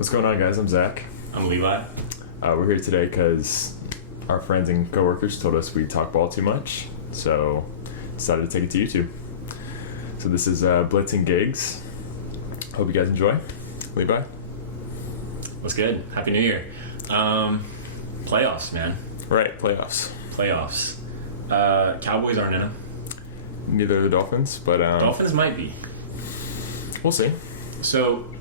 What's going on, guys? I'm Zach. I'm Levi. We're here today because our friends and coworkers told us we talk ball too much, so decided to take it to YouTube. So this is Blitz Gigs. Hope you guys enjoy. Levi? What's good? Happy New Year. Playoffs, man. Right, playoffs. Cowboys aren't in them. Neither are the Dolphins, but... Dolphins might be. We'll see. So,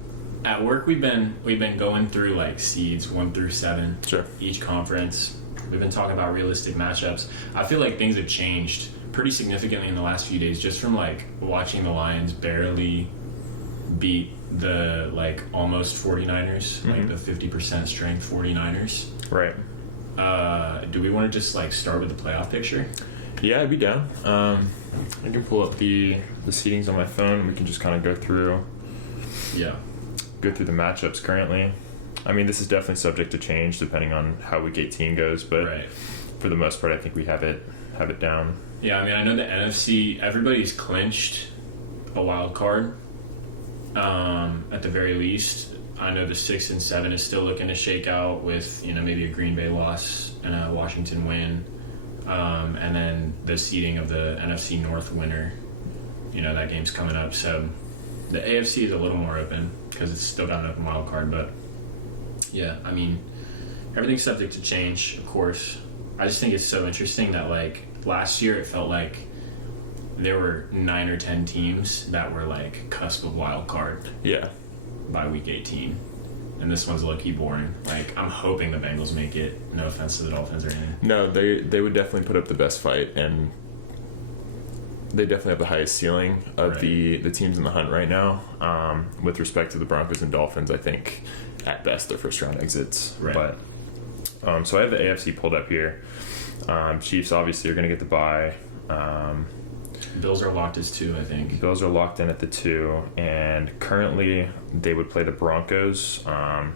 at work, we've been going through, like, seeds 1 through 7. Sure. Each conference. We've been talking about realistic matchups. I feel like things have changed pretty significantly in the last few days, just from, like, watching the Lions barely beat the, like, almost 49ers, like the 50% strength 49ers. Right. Do we want to just, like, start with the playoff picture? Yeah, I'd be down. I can pull up the seedings on my phone. We can just kind of go through the matchups currently. I mean, this is definitely subject to change depending on how Week 18 goes, but for the most part, I think we have it down. Yeah, I mean, I know the NFC, everybody's clinched a wild card at the very least. I know the 6 and 7 is still looking to shake out with, maybe a Green Bay loss and a Washington win. And then the seeding of the NFC North winner, that game's coming up. So the AFC is a little more open because it's still got an open wild card. But yeah, I mean, everything's subject to change, of course. I just think it's so interesting that, like, last year it felt like there were 9 or 10 teams that were, like, cusp of wild card. Yeah. By Week 18. And this one's low-key boring. Like, I'm hoping the Bengals make it. No offense to the Dolphins or anything. No, they would definitely put up the best fight, and they definitely have the highest ceiling of the teams in the hunt right now. With respect to the Broncos and Dolphins, I think at best they're first-round exits. Right. But so I have the AFC pulled up here. Chiefs obviously are going to get the bye. Bills are locked as 2, I think. Bills are locked in at the 2, and currently they would play the Broncos. I'm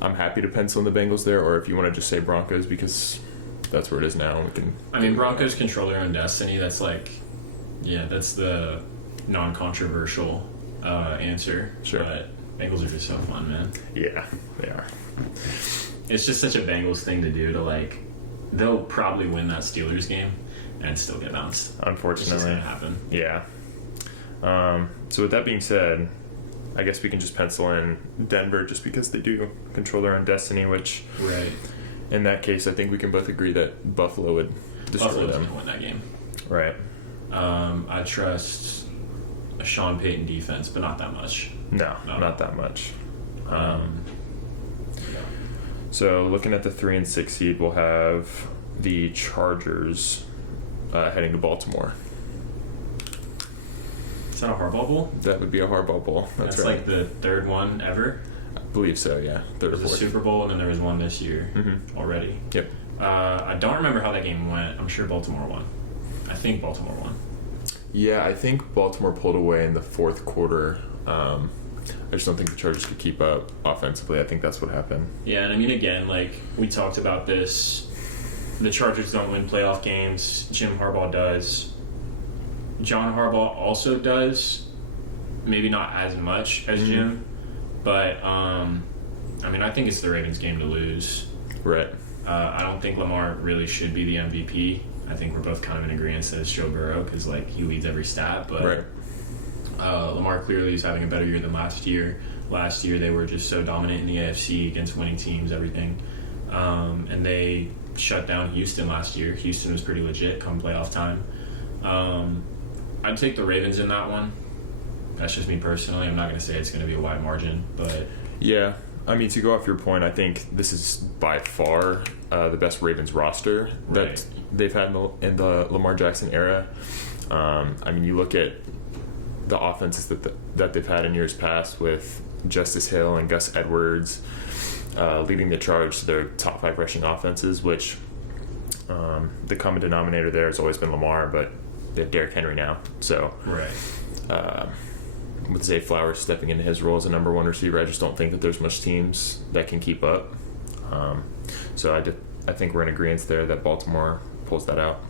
happy to pencil in the Bengals there, or if you want to just say Broncos because that's where it is now. Broncos control their own destiny. That's that's the non-controversial answer. Sure. But Bengals are just so fun, man. Yeah, they are. It's just such a Bengals thing to do. They'll probably win that Steelers game and still get bounced. Unfortunately. It's just going to happen. Yeah. So with that being said, I guess we can just pencil in Denver just because they do control their own destiny, which in that case, I think we can both agree that Buffalo would destroy them. Going to win that game. Right. I trust a Sean Payton defense, but not that much. No, not that much. So looking at the 3 and 6 seed, we'll have the Chargers heading to Baltimore. Is that a Harbaugh Bowl? That would be a Harbaugh Bowl. That's right. Like the third one ever? I believe so, yeah. Third or fourth. There was a Super Bowl, and then there was one this year already. Yep. I don't remember how that game went. I'm sure Baltimore won. I think Baltimore won. Yeah, I think Baltimore pulled away in the fourth quarter. I just don't think the Chargers could keep up offensively. I think that's what happened. Yeah, and I mean, again, like, we talked about this. The Chargers don't win playoff games. Jim Harbaugh does. John Harbaugh also does. Maybe not as much as Jim. But, I think it's the Ravens' game to lose. Right. I don't think Lamar really should be the MVP. I think we're both kind of in agreement that it's Joe Burrow because, like, he leads every stat. But Lamar clearly is having a better year than last year. Last year they were just so dominant in the AFC against winning teams, everything. And they shut down Houston last year. Houston was pretty legit come playoff time. I'd take the Ravens in that one. That's just me personally. I'm not going to say it's going to be a wide margin, but... Yeah. I mean, to go off your point, I think this is by far the best Ravens roster that they've had in the Lamar Jackson era. You look at the offenses that they've had in years past with Justice Hill and Gus Edwards leading the charge to their top 5 rushing offenses, which the common denominator there has always been Lamar, but they have Derrick Henry now. So with Zay Flowers stepping into his role as a number 1 receiver, I just don't think that there's much teams that can keep up. So I think we're in agreement there that Baltimore pulls that out.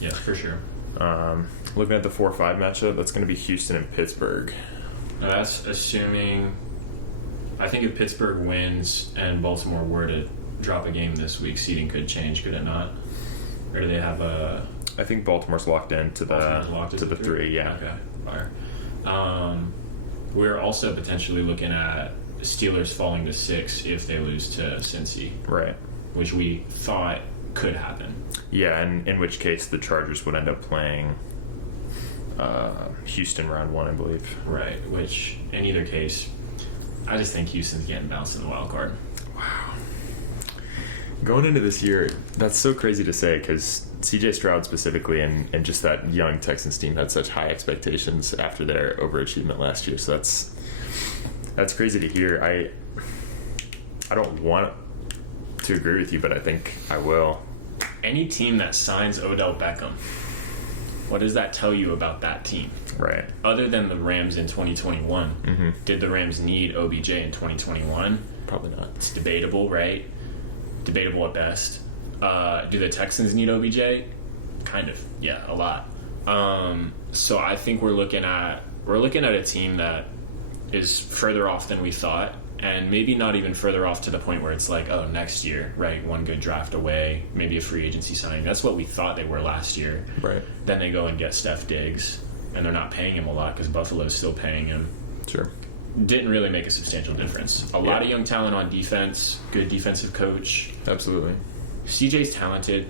Yeah, for sure. Looking at the 4-5 matchup, that's going to be Houston and Pittsburgh. Now that's assuming I think if Pittsburgh wins and Baltimore were to drop a game this week, seeding could change, could it not? Or do they have a... I think Baltimore's locked in to the 3, yeah. Okay, fire. We're also potentially looking at Steelers falling to 6 if they lose to Cincy. Right. Which we thought could happen. Yeah, and in which case the Chargers would end up playing Houston round 1, I believe. Right, which in either case, I just think Houston's getting bounced in the wild card. Wow. Going into this year, that's so crazy to say because CJ Stroud specifically and just that young Texans team had such high expectations after their overachievement last year. So that's crazy to hear. I don't want to agree with you, but I think I will. Any team that signs Odell Beckham, what does that tell you about that team? Right. Other than the Rams in 2021, did the Rams need OBJ in 2021? Probably not. It's debatable, right? Debatable at best. Do the Texans need OBJ? Kind of, yeah, a lot. So I think we're looking at a team that is further off than we thought, and maybe not even further off to the point where it's like, oh, next year, right? One good draft away, maybe a free agency signing. That's what we thought they were last year. Right. Then they go and get Steph Diggs, and they're not paying him a lot because Buffalo's still paying him. Sure. Didn't really make a substantial difference. A lot of young talent on defense, good defensive coach. Absolutely. CJ's talented.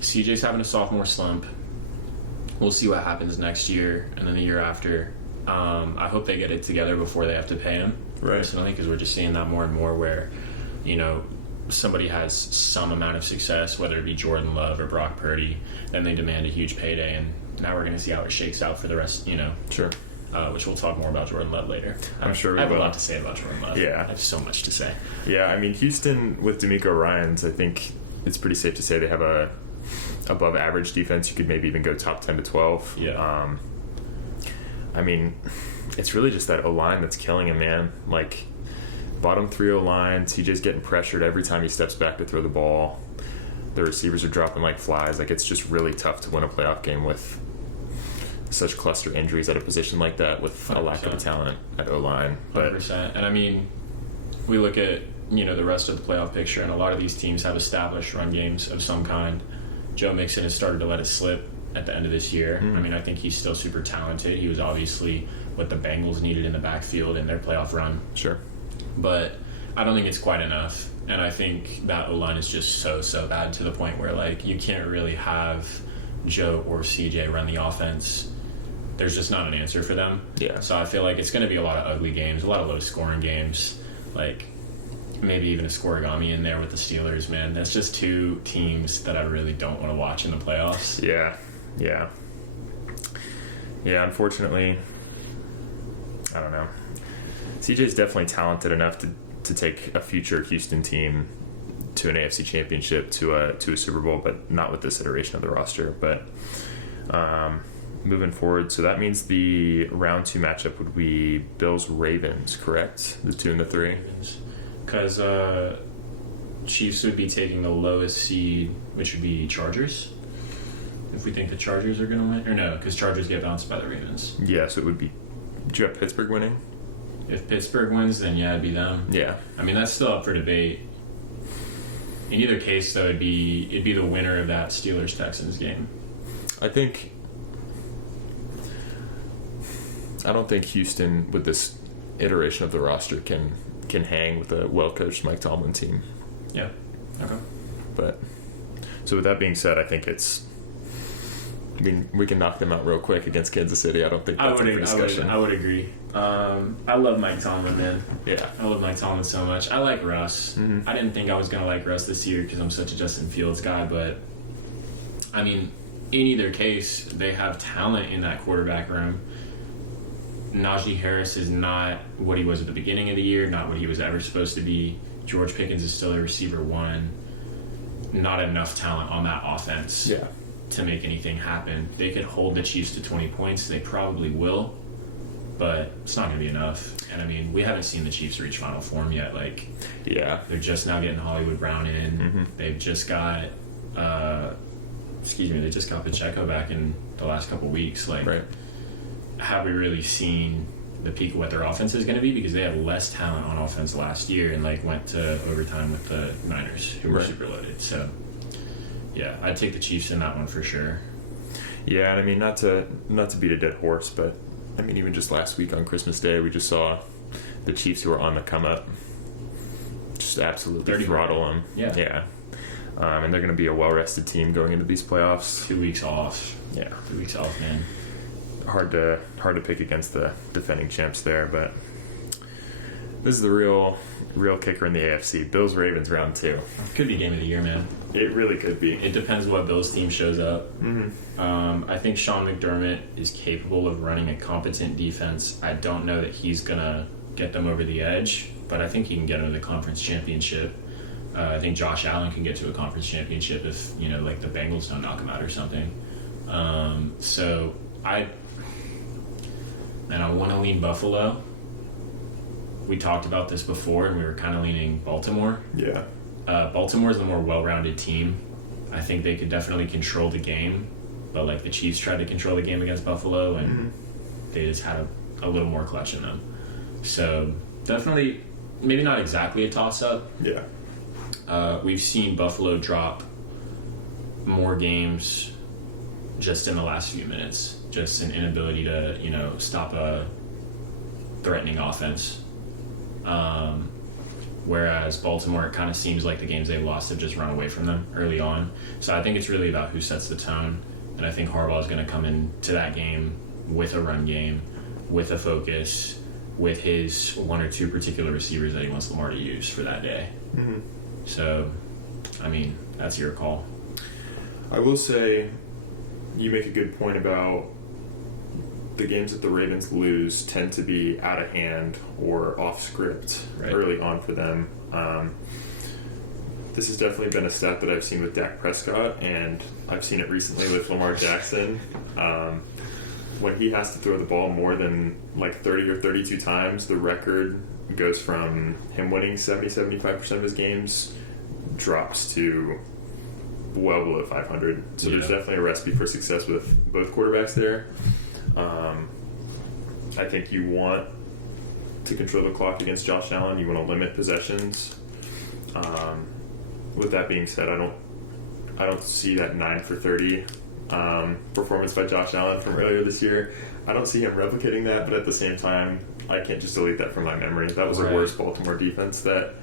CJ's having a sophomore slump. We'll see what happens next year and then the year after. I hope they get it together before they have to pay him, personally, because we're just seeing that more and more where, somebody has some amount of success, whether it be Jordan Love or Brock Purdy, then they demand a huge payday, and now we're going to see how it shakes out for the rest, Sure. Which we'll talk more about Jordan Love later. I'm sure we I have will. a lot to say about Jordan Love. Yeah. I have so much to say. Yeah, I mean, Houston with D'Amico Ryans, I think it's pretty safe to say they have a above average defense. You could maybe even go top 10 to 12. Yeah. I mean, it's really just that O-line that's killing him, man. Like, bottom 3 O-line, CJ's getting pressured every time he steps back to throw the ball. The receivers are dropping like flies. Like, it's just really tough to win a playoff game with such cluster injuries at a position like that with 100%. A lack of talent at O-line. 100%. And I mean, we look at, the rest of the playoff picture, and a lot of these teams have established run games of some kind. Joe Mixon has started to let it slip at the end of this year. I mean, I think he's still super talented. He was obviously what the Bengals needed in the backfield in their playoff run. Sure. But I don't think it's quite enough. And I think that O-line is just so bad to the point where, like, you can't really have Joe or CJ run the offense. There's just not an answer for them. Yeah. So I feel like it's going to be a lot of ugly games, a lot of low-scoring games. Like, maybe even a scoregami in there with the Steelers, man. That's just two teams that I really don't want to watch in the playoffs. Yeah, unfortunately, I don't know. CJ's definitely talented enough to take a future Houston team to an AFC championship, to a Super Bowl, but not with this iteration of the roster. But moving forward, so that means the round 2 matchup would be Bills-Ravens, correct? The 2 and the 3? Because Chiefs would be taking the lowest seed, which would be Chargers. If we think the Chargers are going to win. Or no, because Chargers get bounced by the Ravens. Yeah, so it would be... Do you have Pittsburgh winning? If Pittsburgh wins, then yeah, it'd be them. Yeah. I mean, that's still up for debate. In either case, though, it'd be the winner of that Steelers-Texans game. I don't think Houston, with this iteration of the roster, can hang with a well-coached Mike Tomlin team. Yeah. Okay. But so with that being said, I think we can knock them out real quick against Kansas City. I don't think that's up for discussion. I would agree. I love Mike Tomlin, man. Yeah. I love Mike Tomlin so much. I like Russ. Mm-hmm. I didn't think I was going to like Russ this year because I'm such a Justin Fields guy, but I mean, in either case, they have talent in that quarterback room. Najee Harris is not what he was at the beginning of the year, not what he was ever supposed to be. George Pickens is still a receiver 1. Not enough talent on that offense to make anything happen. They could hold the Chiefs to 20 points. They probably will, but it's not going to be enough. And I mean, we haven't seen the Chiefs reach final form yet. Like, they're just now getting Hollywood Brown in. Mm-hmm. They've just got, they just got Pacheco back in the last couple weeks. Like, have we really seen the peak of what their offense is going to be, because they had less talent on offense last year and like went to overtime with the Niners, who were super loaded. So yeah, I'd take the Chiefs in that one for sure. Yeah, and I mean, not to beat a dead horse, but I mean, even just last week on Christmas Day, we just saw the Chiefs, who are on the come up, just absolutely throttle them. Yeah. And they're going to be a well-rested team going into these playoffs. 2 weeks off. Yeah. 2 weeks off, man. Hard to pick against the defending champs there, but this is the real kicker in the AFC. Bills-Ravens round 2. Could be game of the year, man. It really could be. It depends what Bills team shows up. Mm-hmm. I think Sean McDermott is capable of running a competent defense. I don't know that he's going to get them over the edge, but I think he can get them to the conference championship. I think Josh Allen can get to a conference championship if, like the Bengals don't knock him out or something. So I want to lean Buffalo. We talked about this before, and we were kind of leaning Baltimore. Yeah. Baltimore's the more well-rounded team. I think they could definitely control the game, but like the Chiefs tried to control the game against Buffalo, and they just had a little more clutch in them. So definitely, maybe not exactly a toss-up. Yeah. We've seen Buffalo drop more games just in the last few minutes. Just an inability to, stop a threatening offense. Whereas Baltimore, it kind of seems like the games they've lost have just run away from them early on. So I think it's really about who sets the tone. And I think Harbaugh is going to come into that game with a run game, with a focus, with his 1 or 2 particular receivers that he wants Lamar to use for that day. Mm-hmm. So, I mean, that's your call. I will say, you make a good point about the games that the Ravens lose tend to be out of hand or off script early on for them. This has definitely been a stat that I've seen with Dak Prescott, and I've seen it recently with Lamar Jackson. When he has to throw the ball more than like 30 or 32 times, the record goes from him winning 70-75% of his games drops to well below 500. So there's definitely a recipe for success with both quarterbacks there. I think you want to control the clock against Josh Allen. You want to limit possessions. With that being said, I don't see that 9 for 30 performance by Josh Allen from earlier this year. I don't see him replicating that, but at the same time, I can't just delete that from my memory. That was the worst Baltimore defense that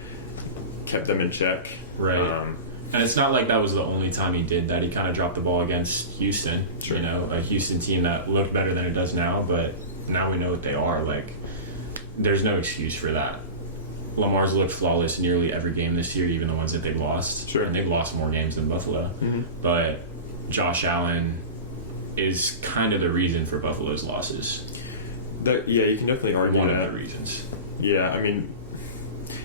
kept them in check. Right. And it's not like that was the only time he did that. He kind of dropped the ball against Houston, sure. A Houston team that looked better than it does now, but now we know what they are. Like, there's no excuse for that. Lamar's looked flawless nearly every game this year, even the ones that they've lost. Sure. And they've lost more games than Buffalo. Mm-hmm. But Josh Allen is kind of the reason for Buffalo's losses. You can definitely argue one that. of the reasons. Yeah, I mean,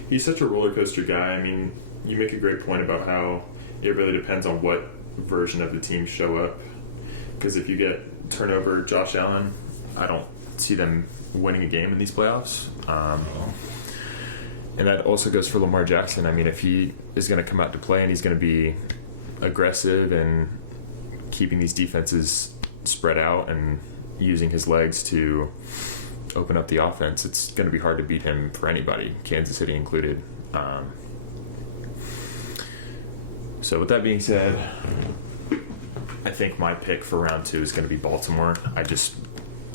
he's such a roller coaster guy. I mean, you make a great point about how it really depends on what version of the team show up. Because if you get turnover Josh Allen, I don't see them winning a game in these playoffs. And that also goes for Lamar Jackson. I mean, if he is going to come out to play and he's going to be aggressive and keeping these defenses spread out and using his legs to open up the offense, it's going to be hard to beat him for anybody, Kansas City included. So with that being said, I think my pick for round 2 is going to be Baltimore. I just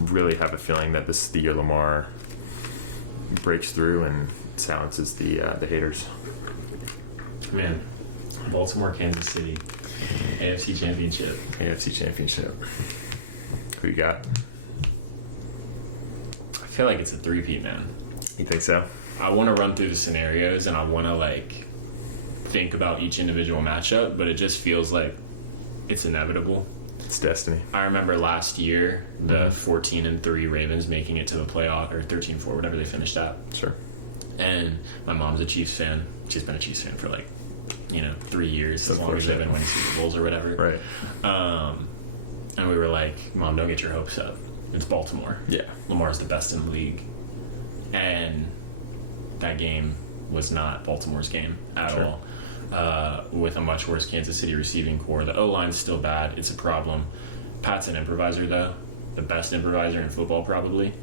really have a feeling that this is the year Lamar breaks through and silences the haters. Man, Baltimore, Kansas City, AFC Championship. AFC Championship. Who you got? I feel like it's a three-peat, man. You think so? I want to run through the scenarios and I want to think about each individual matchup, but it just feels like it's inevitable. It's destiny. I remember last year the 14-3 Ravens making it to the playoff, or 13-4, whatever they finished at. Sure. And my mom's a Chiefs fan. She's been a Chiefs fan for 3 years, as long as they've been winning Super Bowls or whatever. Right. And we were like, Mom, don't get your hopes up. It's Baltimore. Yeah. Lamar's the best in the league. And that game was not Baltimore's game at all. With a much worse Kansas City receiving core. The O-line's still bad. It's a problem. Pat's an improviser, though. The best improviser in football, probably.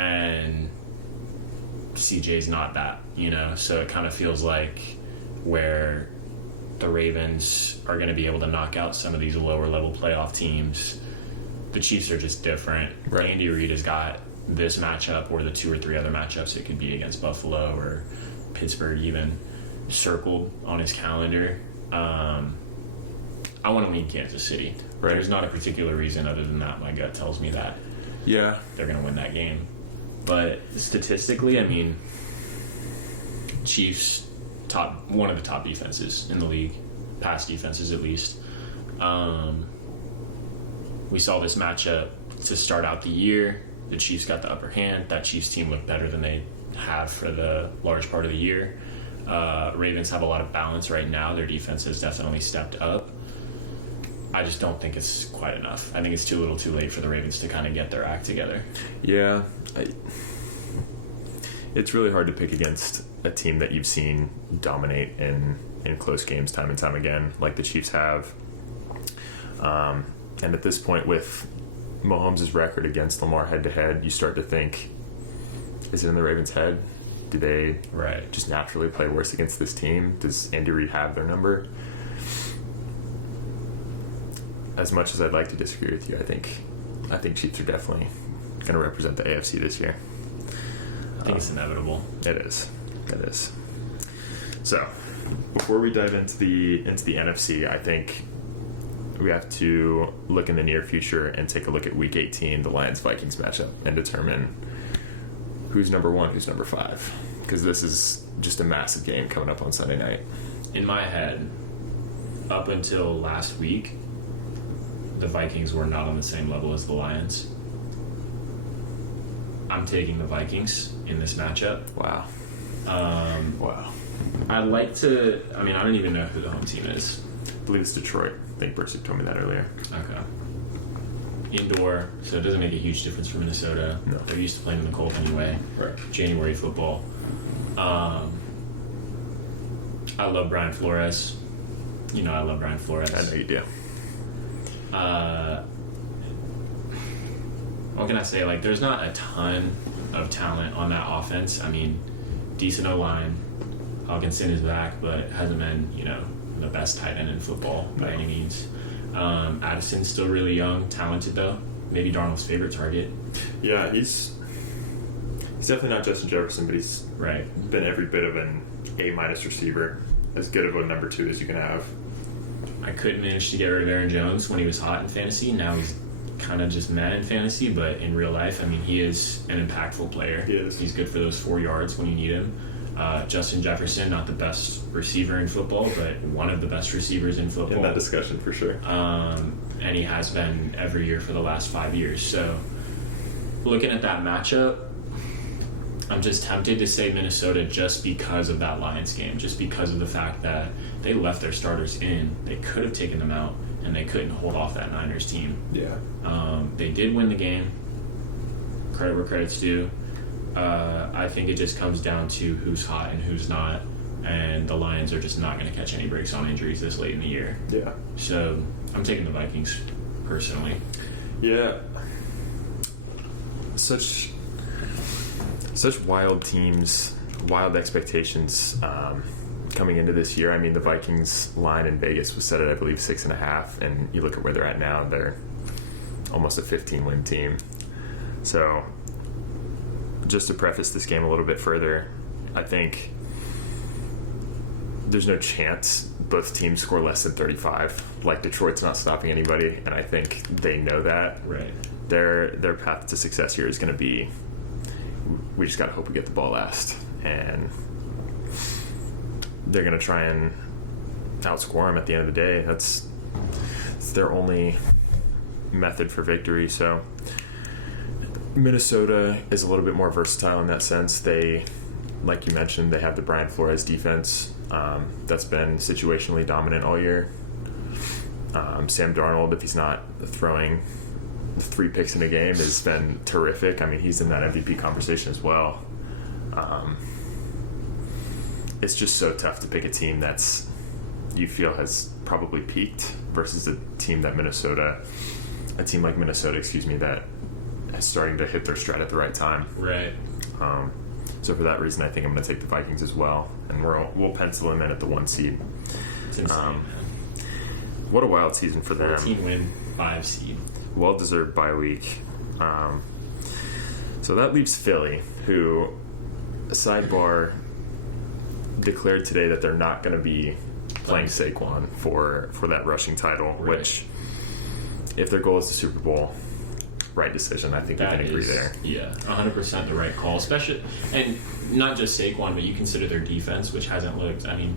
and CJ's not that, so it kind of feels like where the Ravens are going to be able to knock out some of these lower level playoff teams, the Chiefs are just different. Right. Andy Reid has got this matchup or the 2 or 3 other matchups it could be against Buffalo or Pittsburgh even circled on his calendar. I want to lean Kansas City. Right. There's not a particular reason other than that. My gut tells me that Yeah. they're going to win that game. But statistically, I mean, Chiefs one of the top defenses in the league, pass defenses at least. We saw this matchup to start out the year. The Chiefs got the upper hand. That Chiefs team looked better than they have for the large part of the year. Ravens have a lot of balance right now. Their defense has definitely stepped up. I just don't think it's quite enough. I think it's too little too late for the Ravens to kind of get their act together. Yeah. It's really hard to pick against a team that you've seen dominate in close games time and time again, like the Chiefs have. And at this point, with Mahomes' record against Lamar head-to-head, you start to think, is it in the Ravens' head? Do they just naturally play worse against this team? Does Andy Reid have their number? As much as I'd like to disagree with you, I think Chiefs are definitely going to represent the AFC this year. I think it's inevitable. It is. So, before we dive into the NFC, I think we have to look in the near future and take a look at Week 18, the Lions-Vikings matchup, and determine who's number 1, who's number 5. Because this is just a massive game coming up on Sunday night. In my head, up until last week, the Vikings were not on the same level as the Lions. I'm taking the Vikings in this matchup. Wow. Wow. I'd like to... I mean, I don't even know who the home team is. I believe it's Detroit. I think Bursick told me that earlier. Okay. Indoor, so it doesn't make a huge difference for Minnesota. No. They're used to playing in the cold anyway. Right. January football. I love Brian Flores. I love Brian Flores. I know you do. What can I say? Like, there's not a ton of talent on that offense. I mean, decent O-line. Hawkinson is back, but hasn't been, the best tight end in football by any means. Addison's still really young, talented though. Maybe Darnold's favorite target. Yeah, he's definitely not Justin Jefferson, but he's been every bit of an A- receiver. As good of a number 2 as you can have. I couldn't manage to get rid of Aaron Jones when he was hot in fantasy. Now he's kind of just mad in fantasy, but in real life, I mean, he is an impactful player. He is. He's good for those 4 yards when you need him. Justin Jefferson, not the best receiver in football, but one of the best receivers in football. In that discussion, for sure. And he has been every year for the last 5 years. So, looking at that matchup, I'm just tempted to say Minnesota just because of that Lions game, just because of the fact that they left their starters in. They could have taken them out, and they couldn't hold off that Niners team. Yeah. They did win the game. Credit where credit's due. I think it just comes down to who's hot and who's not, and the Lions are just not going to catch any breaks on injuries this late in the year. Yeah. So I'm taking the Vikings, personally. Yeah. Such wild teams, wild expectations coming into this year. I mean, the Vikings line in Vegas was set at, I believe, 6.5, and you look at where they're at now, they're almost a 15-win team. So, just to preface this game a little bit further, I think there's no chance both teams score less than 35. Like, Detroit's not stopping anybody, and I think they know that. Right. Their path to success here is going to be, we just got to hope we get the ball last, and they're going to try and outscore them at the end of the day. It's their only method for victory. So Minnesota is a little bit more versatile in that sense. They, like you mentioned, they have the Brian Flores defense that's been situationally dominant all year. Sam Darnold, if he's not throwing 3 picks in a game, has been terrific. I mean, he's in that MVP conversation as well. It's just so tough to pick a team that's you feel has probably peaked versus a team like Minnesota, that starting to hit their stride at the right time. Right. So for that reason, I think I'm going to take the Vikings as well, and we'll pencil them in at the 1 seed. It's insane, man. What a wild season for them. 14 win, 5 seed. Well-deserved bye week. So that leaves Philly, who, sidebar, declared today that they're not going to be playing Saquon for that rushing title, Right. which, if their goal is the Super Bowl, right decision. I think we can agree there. Yeah, 100% the right call. Especially, and not just Saquon, but you consider their defense, which hasn't looked, I mean,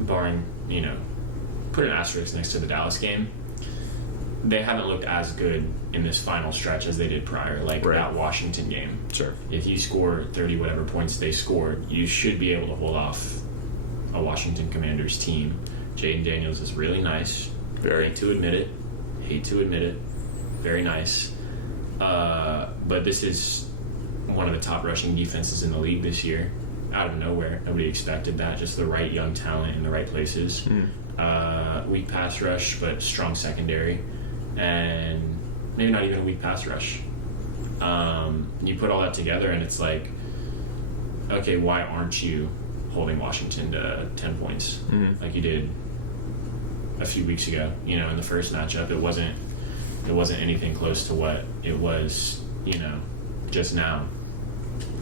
barring, put an asterisk next to the Dallas game, they haven't looked as good in this final stretch as they did prior, like Right. that Washington game. Sure. If you score 30 whatever points they scored, you should be able to hold off a Washington Commanders team. Jaden Daniels is really nice. Very. Hate to admit it. Very nice. But this is one of the top rushing defenses in the league this year. Out of nowhere. Nobody expected that. Just the right young talent in the right places. Weak pass rush, but strong secondary. And maybe not even a weak pass rush. You put all that together and it's like, okay, why aren't you holding Washington to 10 points like you did a few weeks ago? In the first matchup, it wasn't anything close to what it was, just now,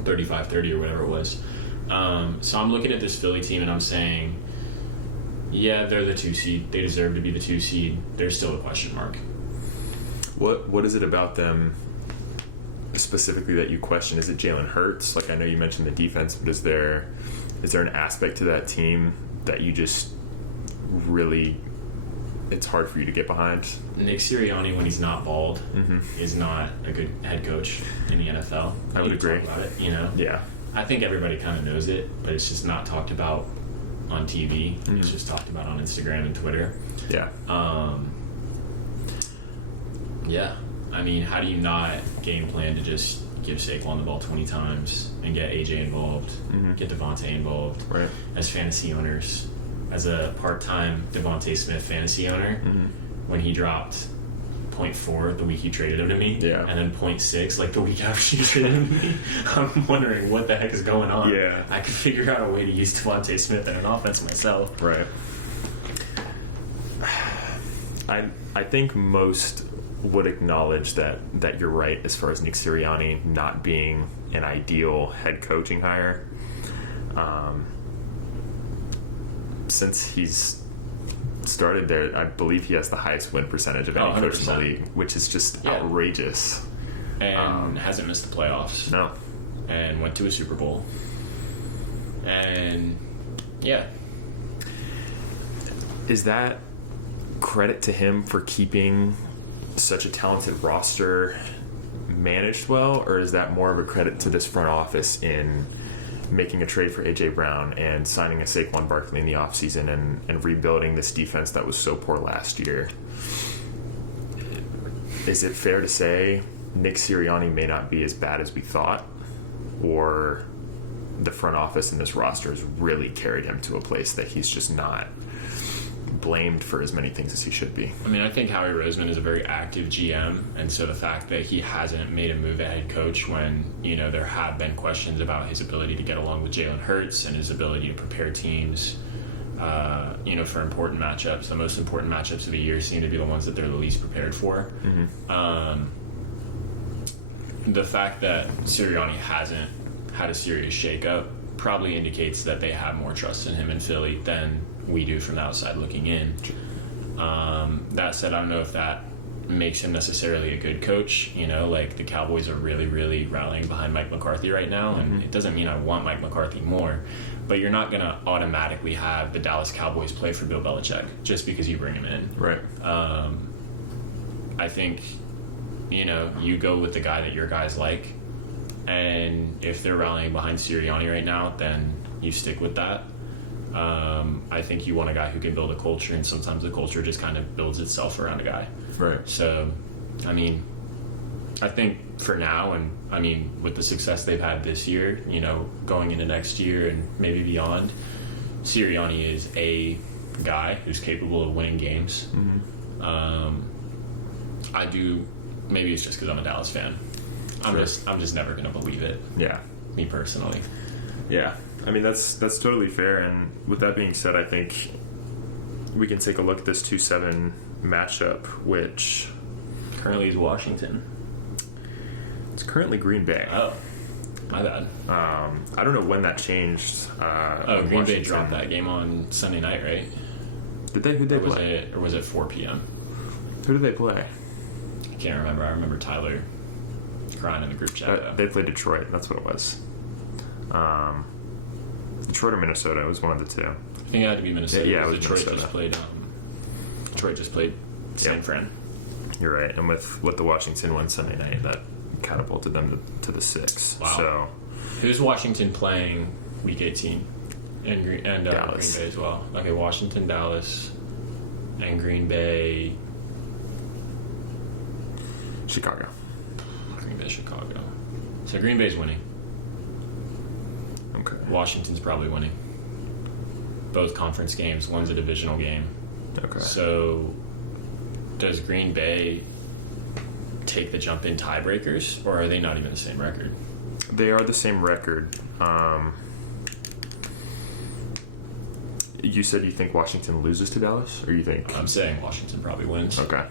35-30 or whatever it was. So I'm looking at this Philly team and I'm saying, yeah, they're the 2 seed. They deserve to be the 2 seed. They're still a question mark. What is it about them specifically that you question? Is it Jalen Hurts? Like, I know you mentioned the defense, but is there an aspect to that team that you just really, it's hard for you to get behind? Nick Sirianni, when he's not bald, is not a good head coach in the NFL. I would agree. Talk about it, Yeah. I think everybody kind of knows it, but it's just not talked about on TV. It's just talked about on Instagram and Twitter. Yeah. Yeah. I mean, how do you not game plan to just give Saquon the ball 20 times and get AJ involved, get Devontae involved? Right. As fantasy owners, as a part-time Devontae Smith fantasy owner, when he dropped 0.4 the week you traded him to me, Yeah. and then 0.6 like the week after you traded him to me, I'm wondering what the heck is going on. Yeah. I could figure out a way to use Devontae Smith in an offense myself. Right. I think most would acknowledge that you're right as far as Nick Sirianni not being an ideal head coaching hire. Since he's started there, I believe he has the highest win percentage of any coach in the 100%. league, which is just outrageous. And hasn't missed the playoffs. No. And went to a Super Bowl. And yeah. Is that credit to him for keeping such a talented roster managed well, or is that more of a credit to this front office in making a trade for A.J. Brown and signing a Saquon Barkley in the offseason and rebuilding this defense that was so poor last year? Is it fair to say Nick Sirianni may not be as bad as we thought, or the front office and this roster has really carried him to a place that he's just not blamed for as many things as he should be? I mean, I think Howie Roseman is a very active GM, and so the fact that he hasn't made a move at head coach when, there have been questions about his ability to get along with Jalen Hurts and his ability to prepare teams, for important matchups. The most important matchups of the year seem to be the ones that they're the least prepared for. The fact that Sirianni hasn't had a serious shakeup probably indicates that they have more trust in him in Philly than we do from the outside looking in. That said, I don't know if that makes him necessarily a good coach. Like the Cowboys are really, really rallying behind Mike McCarthy right now, and it doesn't mean I want Mike McCarthy more, but you're not going to automatically have the Dallas Cowboys play for Bill Belichick just because you bring him in. Right. I think, you go with the guy that your guys like, and if they're rallying behind Sirianni right now, then you stick with that. I think you want a guy who can build a culture, and sometimes the culture just kind of builds itself around a guy. Right. So, I think for now, and with the success they've had this year, going into next year and maybe beyond, Sirianni is a guy who's capable of winning games. I do maybe it's just because I'm a Dallas fan. I'm just never gonna believe it. Yeah. Me personally. Yeah. I mean, that's totally fair. And with that being said, I think we can take a look at this 2-7 matchup, which currently is Washington. It's currently Green Bay. Oh, my bad. I don't know when that changed. Green Bay dropped that game on Sunday night, right? Did they? Who'd they play? Or was it 4 p.m.? Who did they play? I can't remember. I remember Tyler crying in the group chat. They played Detroit. That's what it was. Detroit or Minnesota. It was one of the two. I think it had to be Minnesota. Yeah, it was Detroit Minnesota. Detroit just played San Fran. You're right. And with the Washington one Sunday night, that catapulted them to the 6. Wow. So who's Washington playing Week 18? And Green Bay as well. Okay, Washington, Dallas, and Green Bay, Chicago. Green Bay, Chicago. So Green Bay's winning. Okay. Washington's probably winning. Both conference games. One's a divisional game. Okay. So does Green Bay take the jump in tiebreakers, or are they not even the same record? They are the same record. You said you think Washington loses to Dallas, or you think? I'm saying Washington probably wins. Okay.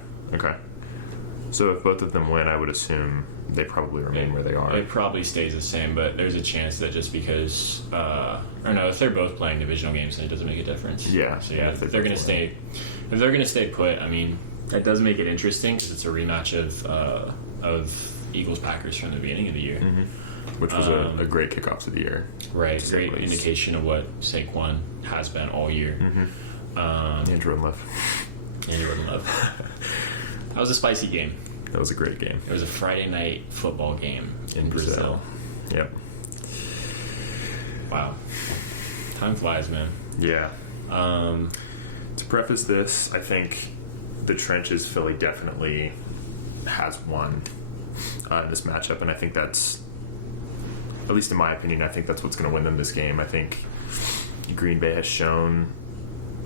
So if both of them win, I would assume they probably remain where they are. It probably stays the same, but there's a chance that just because, if they're both playing divisional games, then it doesn't make a difference. Yeah. So yeah, if they're going to stay put, I mean, that does make it interesting because it's a rematch of Eagles Packers from the beginning of the year. Mm-hmm. Which was a great kickoff to the year. Right, great indication of what Saquon has been all year. Mm-hmm. Andrew and Love. That was a spicy game. That was a great game. It was a Friday night football game in Brazil. Yep. Wow. Time flies, man. Yeah. To preface this, I think the trenches Philly definitely has won in this matchup, and I think that's, at least in my opinion, I think that's what's going to win them this game. I think Green Bay has shown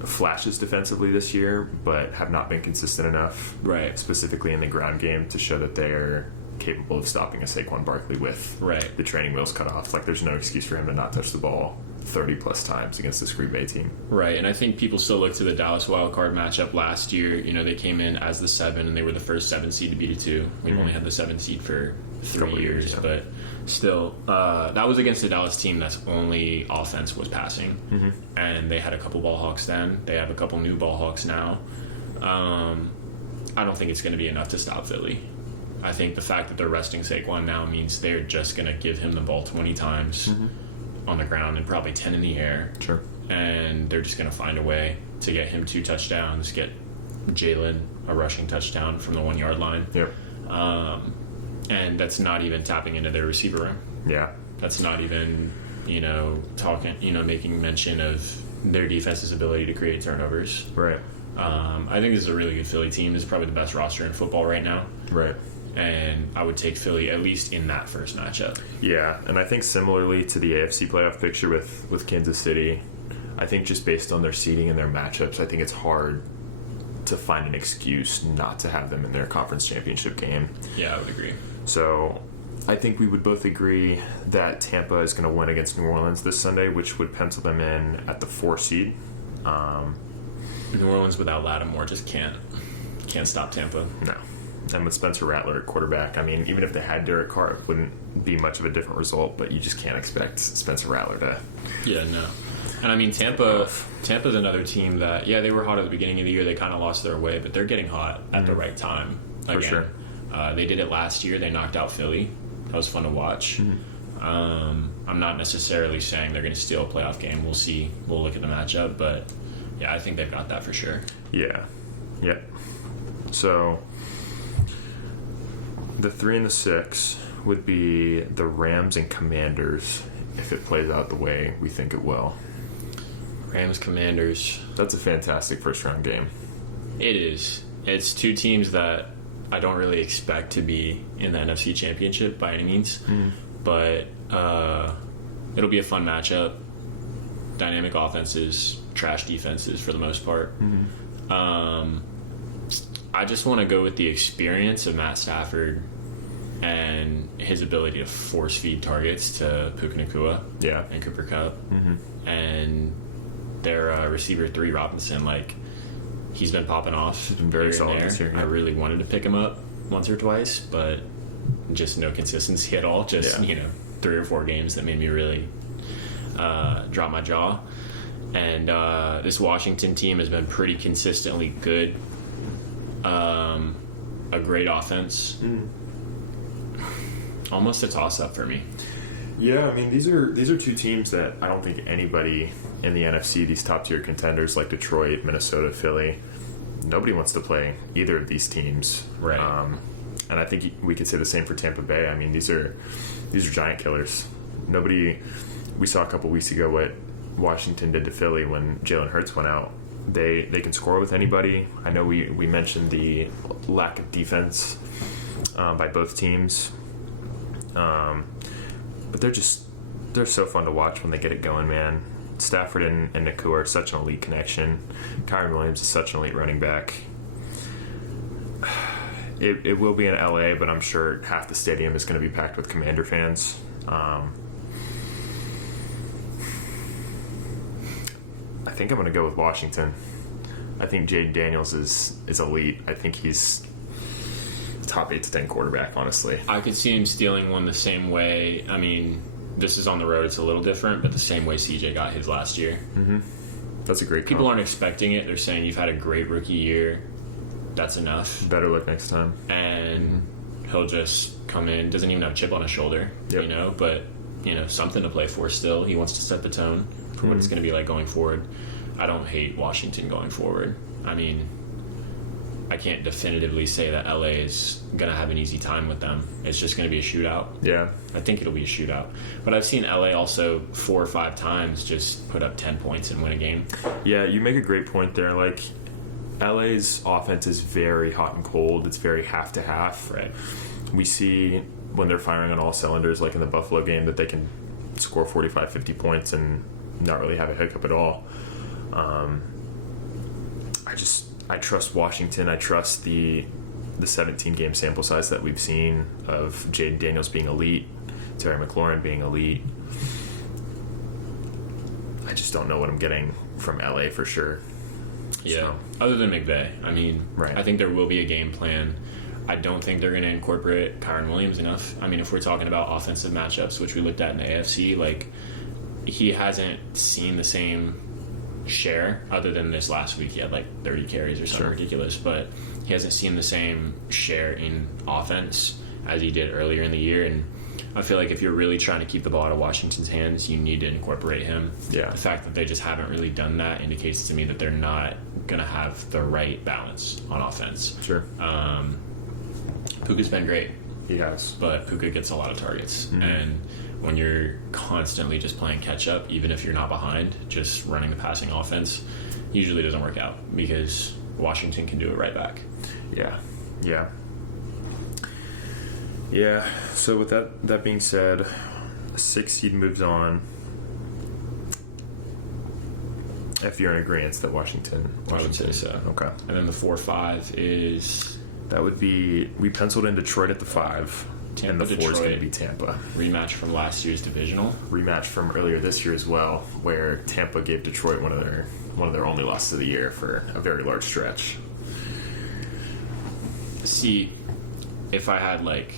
flashes defensively this year, but have not been consistent enough, right? Specifically in the ground game, to show that they're capable of stopping a Saquon Barkley with the training wheels cut off. Like, there's no excuse for him to not touch the ball 30 plus times against this Green Bay team. Right, and I think people still look to the Dallas wildcard matchup last year. You know, they came in as the 7, and they were the first 7 seed to beat a 2. We've only had the 7 seed for 3 years, but still, that was against the Dallas team that's only offense was passing, and they had a couple ball hawks then. They have a couple new ball hawks now. I don't think it's going to be enough to stop Philly. I think the fact that they're resting Saquon now means they're just going to give him the ball 20 times on the ground and probably 10 in the air. Sure. And they're just going to find a way to get him 2 touchdowns, get Jalen a rushing touchdown from the 1 yard line. Yep. And that's not even tapping into their receiver room. Yeah. That's not even, making mention of their defense's ability to create turnovers. Right. I think this is a really good Philly team. This is probably the best roster in football right now. Right. And I would take Philly at least in that first matchup. Yeah, and I think similarly to the AFC Playoff Picture with Kansas City, I think just based on their seeding and their matchups, I think it's hard to find an excuse not to have them in their conference championship game. Yeah, I would agree. So I think we would both agree that Tampa is going to win against New Orleans this Sunday, which would pencil them in at the 4 seed. New Orleans without Lattimore just can't stop Tampa. No. And with Spencer Rattler at quarterback, I mean, even if they had Derek Carr, it wouldn't be much of a different result, but you just can't expect Spencer Rattler to... Yeah, no. And I mean, Tampa's another team that, they were hot at the beginning of the year. They kind of lost their way, but they're getting hot at the right time. Again. For sure. They did it last year. They knocked out Philly. That was fun to watch. I'm not necessarily saying they're going to steal a playoff game. We'll see. We'll look at the matchup, but I think they've got that for sure. Yeah. Yep. So the 3 and the 6 would be the Rams and Commanders if it plays out the way we think it will. Rams, Commanders. That's a fantastic first round game. It is. It's 2 teams that I don't really expect to be in the NFC Championship by any means, but it'll be a fun matchup. Dynamic offenses, trash defenses for the most part. I just want to go with the experience of Matt Stafford and his ability to force feed targets to Puka Nacua and Cooper Kupp. And their receiver 3, Robinson, like, he's been popping off. He's been very solid this year. I really wanted to pick him up once or twice, but just no consistency at all. Just, 3 or 4 games that made me really drop my jaw. And this Washington team has been pretty consistently good. A great offense. Almost a toss-up for me. Yeah, I mean, these are two teams that I don't think anybody in the NFC, these top-tier contenders like Detroit, Minnesota, Philly, nobody wants to play either of these teams. Right. And I think we could say the same for Tampa Bay. I mean, these are giant killers. We saw a couple weeks ago what Washington did to Philly when Jalen Hurts went out. They can score with anybody. I know we mentioned the lack of defense by both teams. But they're so fun to watch when they get it going, man. Stafford and Nacua are such an elite connection. Kyron Williams is such an elite running back. It will be in LA, but I'm sure half the stadium is going to be packed with Commander fans. I think I'm going to go with Washington. I think Jaden Daniels is elite. I think he's top 8 to 10 quarterback, honestly. I could see him stealing one the same way. I mean, this is on the road, it's a little different, but the same way CJ got his last year. That's a great People aren't expecting it. They're saying you've had a great rookie year. That's enough. Better luck next time. And he'll just come in, doesn't even have a chip on his shoulder, but something to play for still. He wants to set the tone for what it's going to be like going forward. I don't hate Washington going forward. I mean, I can't definitively say that LA is going to have an easy time with them. It's just going to be a shootout. Yeah. I think it'll be a shootout. But I've seen LA also 4 or 5 times just put up 10 points and win a game. Yeah, you make a great point there. Like, LA's offense is very hot and cold. It's very half to half. Right. We see when they're firing on all cylinders, like in the Buffalo game, that they can score 45, 50 points and not really have a hiccup at all. I trust Washington. I trust the 17-game sample size that we've seen of Jaden Daniels being elite, Terry McLaurin being elite. I just don't know what I'm getting from LA for sure. Yeah, so. Other than McVay. I mean, right. I think there will be a game plan. I don't think they're going to incorporate Kyron Williams enough. I mean, if we're talking about offensive matchups, which we looked at in the AFC, like, he hasn't seen the same share other than this last week. He had like 30 carries or something ridiculous, but he hasn't seen the same share in offense as he did earlier in the year. And I feel like if you're really trying to keep the ball out of Washington's hands, you need to incorporate him. Yeah. The fact that they just haven't really done that indicates to me that they're not going to have the right balance on offense. Sure. Puka's been great. He has. But Puka gets a lot of targets. And when you're constantly just playing catch-up, even if you're not behind, just running the passing offense, usually doesn't work out because Washington can do it right back. Yeah. So with that being said, the 6 seed moves on. If you're in agreement that Washington. I would say so. Okay. And then the 4-5 is... That would be... We penciled in Detroit at the 5. Tampa, and the 4 is Detroit. going to be Tampa. Rematch from last year's divisional. Rematch from earlier this year as well, where Tampa gave Detroit one of their only losses of the year for a very large stretch. See, if I had like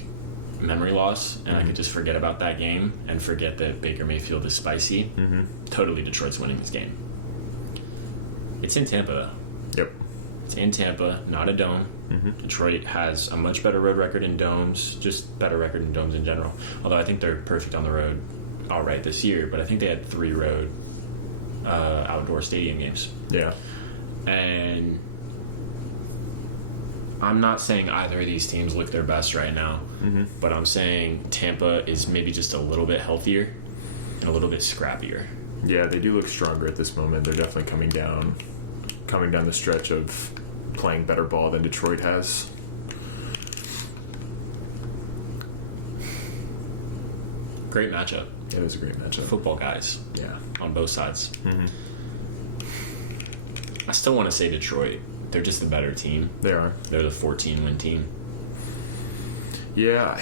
memory loss and I could just forget about that game and forget that Baker Mayfield is spicy, totally Detroit's winning this game. It's in Tampa though. Yep. It's in Tampa, not a dome. Detroit has a much better road record in domes, just better record in domes in general. Although I think they're perfect on the road all right this year, but I think they had 3 road outdoor stadium games. Yeah. And I'm not saying either of these teams look their best right now, but I'm saying Tampa is maybe just a little bit healthier and a little bit scrappier. Yeah, they do look stronger at this moment. They're definitely coming down the stretch of playing better ball than Detroit has. Great matchup. It was a great matchup. Football guys. Yeah. On both sides. I still want to say Detroit. They're just the better team. They are. They're the 14-win team. Yeah,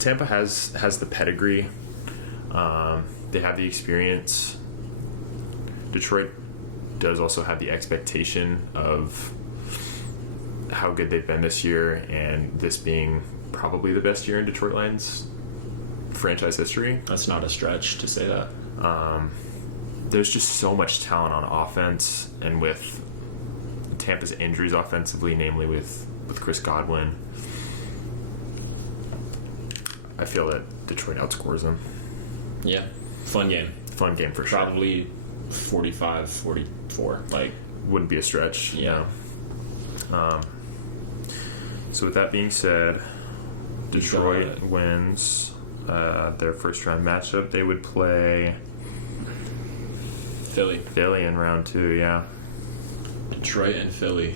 Tampa has the pedigree. They have the experience. Detroit does also have the expectation of how good they've been this year, and this being probably the best year in Detroit Lions franchise history. That's not a stretch to say that. There's just so much talent on offense, and with Tampa's injuries offensively, namely with Chris Godwin, I feel that Detroit outscores them. Yeah. Fun game. Fun game for sure. Probably 45-44. Like, wouldn't be a stretch. Yeah. So with that being said, Detroit wins their first round matchup. They would play Philly in round 2. Yeah. Detroit and Philly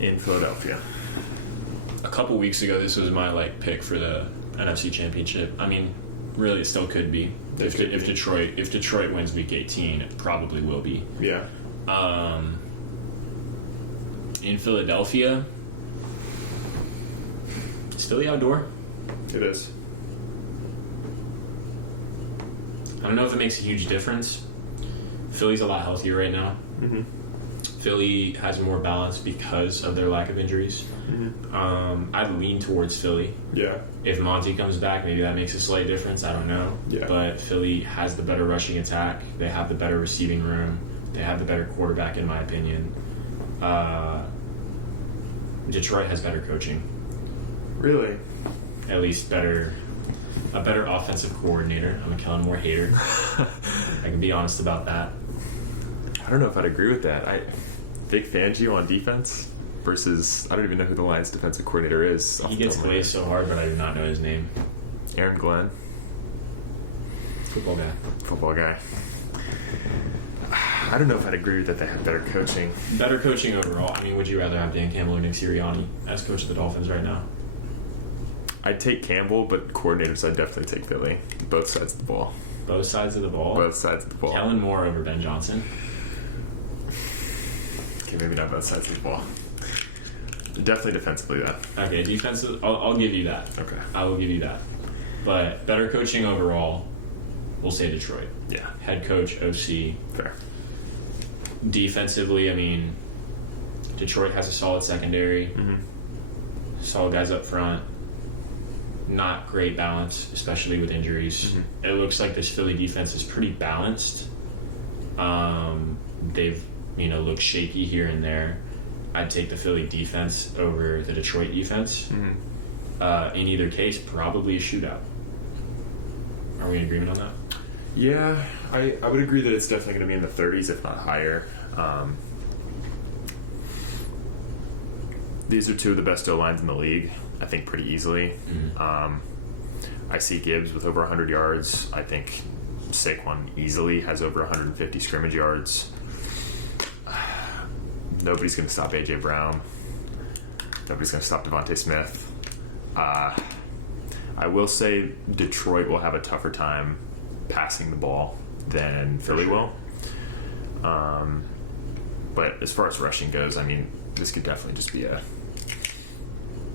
in Philadelphia. A couple weeks ago, this was my pick for the NFC Championship. I mean, really, it still could be. If Detroit wins Week 18, it probably will be. Yeah. In Philadelphia, still the outdoor. It is. I don't know if it makes a huge difference. Philly's a lot healthier right now. Mm-hmm. Philly has more balance because of their lack of injuries. Mm-hmm. I'd lean towards Philly. Yeah. If Monty comes back, maybe that makes a slight difference. I don't know. Yeah. But Philly has the better rushing attack. They have the better receiving room. They have the better quarterback, in my opinion. Detroit has better coaching. Really? At least a better offensive coordinator. I'm a Kellen Moore hater. I can be honest about that. I don't know if I'd agree with that. Big Fangio on defense versus, I don't even know who the Lions defensive coordinator is. He gets glazed so hard, but I do not know his name. Aaron Glenn. Football guy. I don't know if I'd agree that they have better coaching. Better coaching overall. I mean, would you rather have Dan Campbell or Nick Sirianni as coach of the Dolphins right now? I'd take Campbell, but coordinators, I'd definitely take Philly. Both sides of the ball. Both sides of the ball? Both sides of the ball. Kellen Moore over Ben Johnson? Okay, maybe not both sides of the ball. Definitely defensively, though. Okay, defensive. I'll give you that. Okay. I will give you that. But better coaching overall, we'll say Detroit. Yeah. Head coach, OC. Fair. Defensively, I mean, Detroit has a solid secondary. Mm-hmm. Solid guys up front. Not great balance, especially with injuries. Mm-hmm. It looks like this Philly defense is pretty balanced. They've, looked shaky here and there. I'd take the Philly defense over the Detroit defense. Mm-hmm. In either case, probably a shootout. Are we in agreement on that? Yeah, I would agree that it's definitely going to be in the 30s, if not higher. These are two of the best O-lines in the league, I think, pretty easily. Mm-hmm. I see Gibbs with over 100 yards. I think Saquon easily has over 150 scrimmage yards. Nobody's going to stop A.J. Brown. Nobody's going to stop Devontae Smith. I will say Detroit will have a tougher time passing the ball than Philly will. But as far as rushing goes, I mean, this could definitely just be a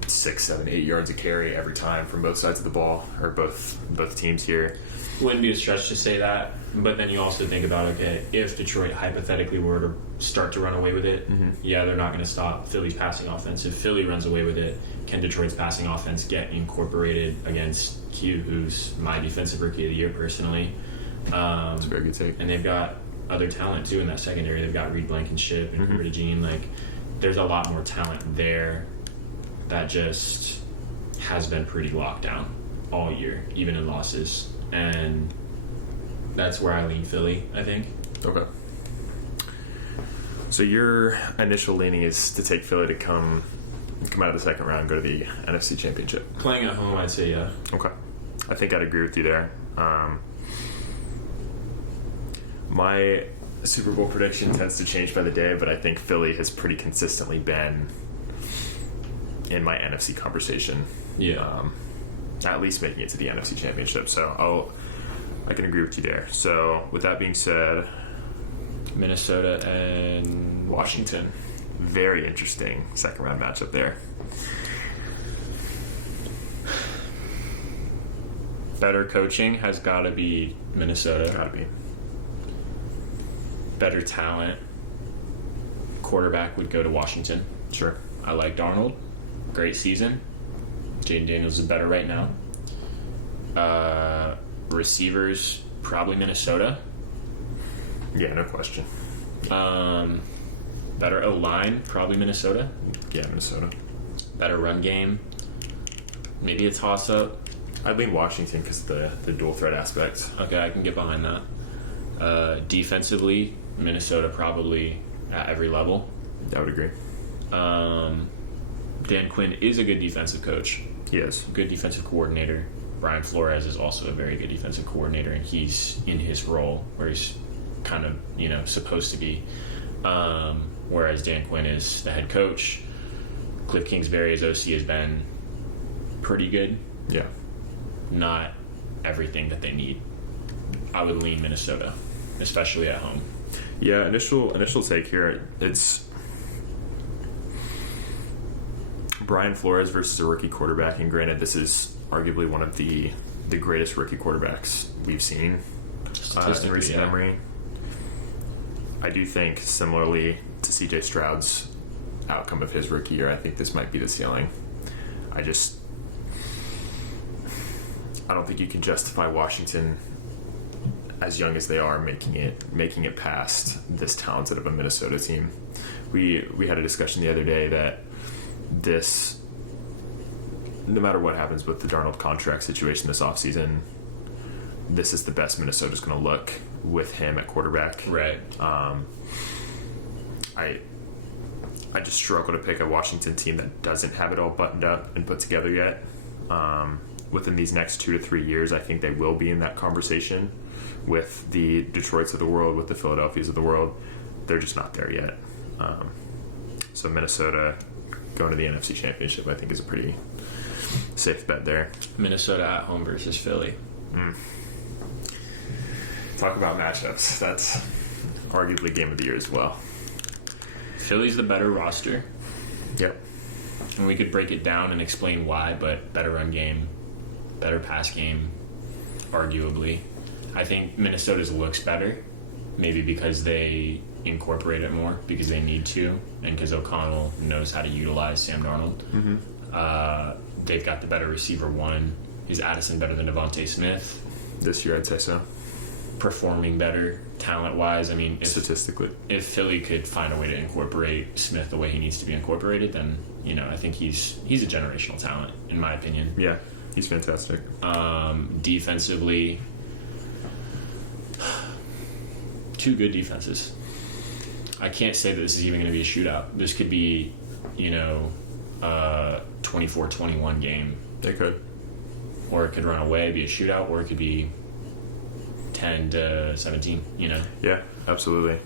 6, 7, 8 yards a carry every time from both sides of the ball, or both teams here. Wouldn't be a stretch to say that, but then you also think about, okay, if Detroit hypothetically were to start to run away with it, yeah, they're not going to stop Philly's passing offense. If Philly runs away with it, can Detroit's passing offense get incorporated against Q, who's my defensive rookie of the year personally? That's a very good take. And they've got other talent too in that secondary. They've got Reed Blankenship and Cooper DeJean. Like, there's a lot more talent there that just has been pretty locked down all year, even in losses. And that's where I lean Philly, I think. Okay. So your initial leaning is to take Philly to come out of the second round, go to the NFC Championship. Playing at home, I'd say yeah. Okay. I think I'd agree with you there. My Super Bowl prediction tends to change by the day, but I think Philly has pretty consistently been in my NFC conversation. Yeah. At least making it to the NFC Championship. So I can agree with you there. So with that being said, Minnesota and Washington. Very interesting second round matchup there. Better coaching has got to be Minnesota. Gotta be. Better talent. Quarterback would go to Washington. Sure. I like Darnold. Great season. Jaden Daniels is better right now. Receivers, probably Minnesota. Yeah, no question. Better O-line, probably Minnesota. Yeah, Minnesota. Better run game. Maybe a toss-up. I'd lean Washington because of the dual threat aspect. Okay, I can get behind that. Defensively, Minnesota probably at every level. I would agree. Dan Quinn is a good defensive coach. He is. Good defensive coordinator. Brian Flores is also a very good defensive coordinator, and he's in his role where he's kind of, supposed to be. Whereas Dan Quinn is the head coach. Cliff Kingsbury as OC has been pretty good. Yeah. Not everything that they need. I would lean Minnesota, especially at home. Yeah, initial take here, it's Brian Flores versus a rookie quarterback, and granted, this is arguably one of the greatest rookie quarterbacks we've seen in recent memory. I do think, similarly to CJ Stroud's outcome of his rookie year, I think this might be the ceiling. I don't think you can justify Washington, as young as they are, making it past this talented of a Minnesota team. We had a discussion the other day that this, no matter what happens with the Darnold contract situation this offseason, this is the best Minnesota's going to look with him at quarterback. Right. I just struggle to pick a Washington team that doesn't have it all buttoned up and put together yet. Within these next 2 to 3 years, I think they will be in that conversation with the Detroits of the world, with the Philadelphias of the world. They're just not there yet. So Minnesota going to the NFC Championship, I think, is a pretty safe bet there. Minnesota at home versus Philly. Talk about matchups. That's arguably game of the year as well. Philly's the better roster. Yep. And we could break it down and explain why, but better run game, better pass game, arguably. I think Minnesota's looks better, maybe because they incorporate it more, because they need to, and because O'Connell knows how to utilize Sam Darnold. They've got the better receiver one. Is Addison better than Devontae Smith? This year, I'd say so. Performing better, talent-wise. I mean, statistically. If Philly could find a way to incorporate Smith the way he needs to be incorporated, then, I think he's a generational talent, in my opinion. Yeah, he's fantastic. Defensively, 2 good defenses. I can't say that this is even going to be a shootout. This could be, 24-21 game. They could. Or it could run away, be a shootout, or it could be 10-17, Yeah, absolutely.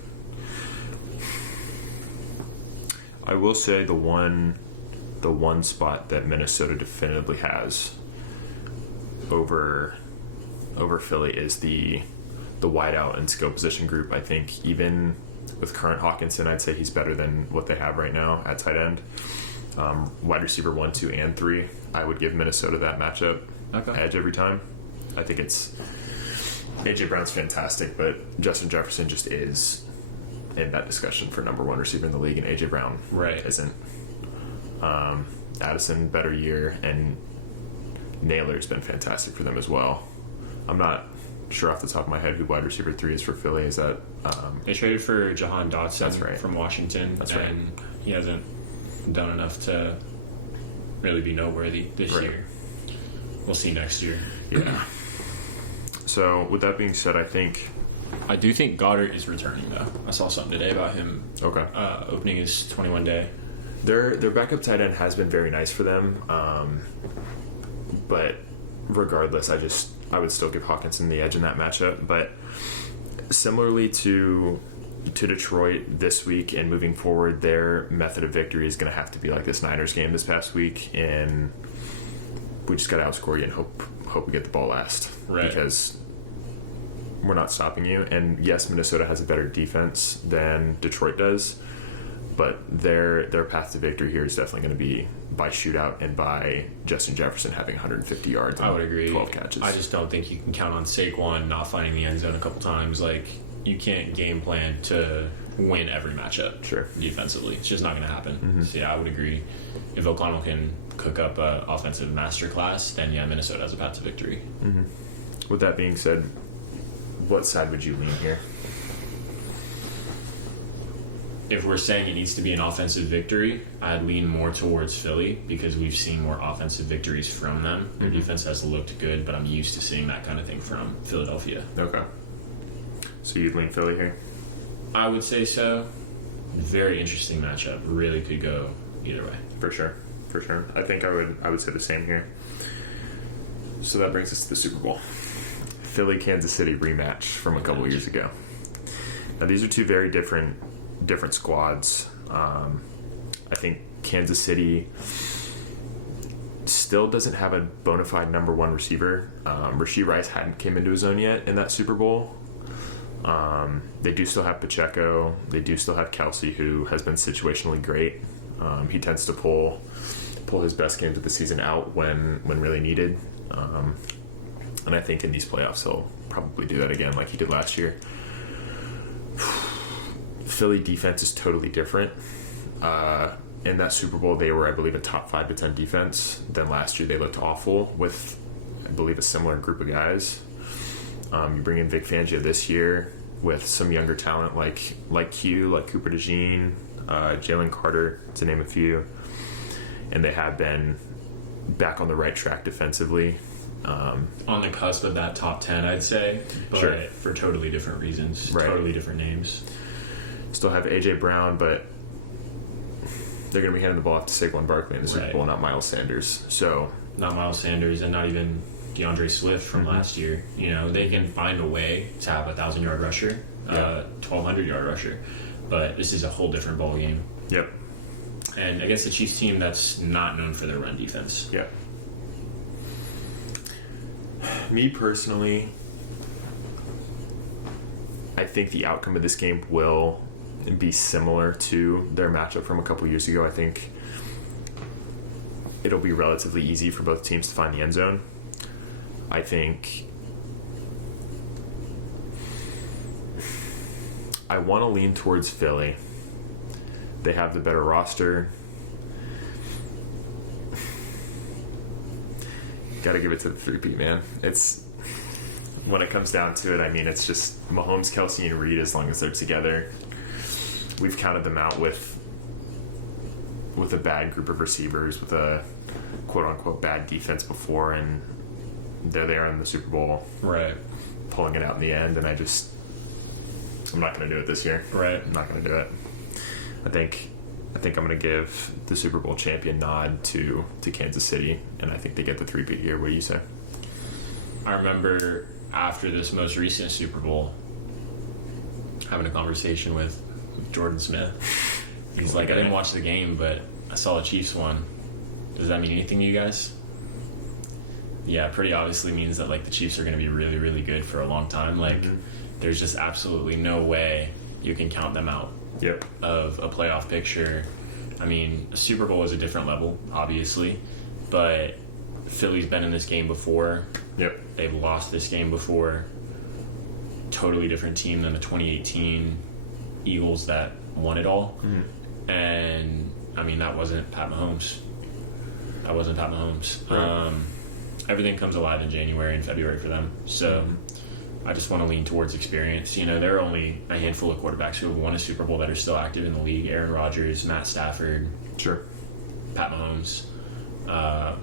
I will say the one spot that Minnesota definitively has over Philly is the wideout and skill position group. I think even with current Hawkinson, I'd say he's better than what they have right now at tight end. Wide receiver 1, 2, and 3, I would give Minnesota that matchup edge every time. I think it's AJ Brown's fantastic, but Justin Jefferson just is in that discussion for number 1 receiver in the league, and AJ Brown isn't. Addison, better year, and Naylor's been fantastic for them as well. I'm not sure off the top of my head who wide receiver 3 is for Philly. Is that they traded for Jahan Dotson? That's right. From Washington. That's and right. He hasn't done enough to really be noteworthy this year. We'll see next year. Yeah. So with that being said, I do think Goddard is returning, though. I saw something today about him. Okay. Opening his 21 day. Their backup tight end has been very nice for them, but regardless, I would still give Hawkinson the edge in that matchup. But similarly to Detroit this week and moving forward, their method of victory is going to have to be like this Niners game this past week, and we just got to outscore you and hope we get the ball last. Right. Because not stopping you. And yes, Minnesota has a better defense than Detroit does, but their path to victory here is definitely going to be by shootout and by Justin Jefferson having 150 yards and I would agree. 12 catches. I just don't think you can count on Saquon not finding the end zone a couple times. Like, you can't game plan to win every matchup defensively. It's just not going to happen. Mm-hmm. So, yeah, I would agree. If O'Connell can cook up an offensive masterclass, then, yeah, Minnesota has a path to victory. Mm-hmm. With that being said, what side would you lean here? If we're saying it needs to be an offensive victory, I'd lean more towards Philly because we've seen more offensive victories from them. Their defense has looked good, but I'm used to seeing that kind of thing from Philadelphia. Okay. So you'd lean Philly here? I would say so. Very interesting matchup. Really could go either way. For sure. I think I would say the same here. So that brings us to the Super Bowl. Philly Kansas City rematch from a couple years ago. Now these are two very different squads. I think Kansas City still doesn't have a bona fide number one receiver. Rashee Rice hadn't came into his own yet in that Super Bowl. They do still have Pacheco. They do still have Kelsey, who has been situationally great. He tends to pull his best games of the season out when really needed. And I think in these playoffs he'll probably do that again like he did last year. Philly defense is totally different. In that Super Bowl, they were, I believe, a top 5 to 10 defense. Then last year, they looked awful with, I believe, a similar group of guys. You bring in Vic Fangio this year with some younger talent like Q, like Cooper DeJean, Jalen Carter, to name a few. And they have been back on the right track defensively. On the cusp of that top 10, I'd say, but for totally different reasons, totally different names. Still have A.J. Brown, but they're going to be handing the ball off to Saquon Barkley in the Super Bowl, not Miles Sanders. So not Miles Sanders, and not even DeAndre Swift from last year. You know, they can find a way to have a 1,000-yard rusher, 1,200-yard rusher, but this is a whole different ball game. Yep. And against the Chiefs team that's not known for their run defense. Yep. Me personally, I think the outcome of this game will be similar to their matchup from a couple years ago. I think it'll be relatively easy for both teams to find the end zone. I think I want to lean towards Philly. They have the better roster. Got to give it to the three-peat, man. It's when it comes down to it, I mean, it's just Mahomes, Kelsey, and Reed as long as they're together. We've counted them out with a bad group of receivers, with a quote-unquote bad defense before, and they're there in the Super Bowl. Right. Pulling it out in the end, and I'm not going to do it this year. Right. I'm not going to do it. I think I'm going to give the Super Bowl champion nod to Kansas City, and I think they get the three-peat here. What do you say? I remember after this most recent Super Bowl having a conversation with Jordan Smith. He's like, I didn't watch the game, but I saw the Chiefs won. Does that mean anything to you guys? Yeah, pretty obviously means that like the Chiefs are going to be really, really good for a long time. Like, there's just absolutely no way you can count them out of a playoff picture. I mean, a Super Bowl is a different level, obviously, but Philly's been in this game before. Yep. They've lost this game before. Totally different team than the 2018 Eagles that won it all. And, I mean, that wasn't Pat Mahomes. Right. Everything comes alive in January and February for them. So I just want to lean towards experience. You know, there are only a handful of quarterbacks who have won a Super Bowl that are still active in the league. Aaron Rodgers, Matt Stafford. Sure. Pat Mahomes. A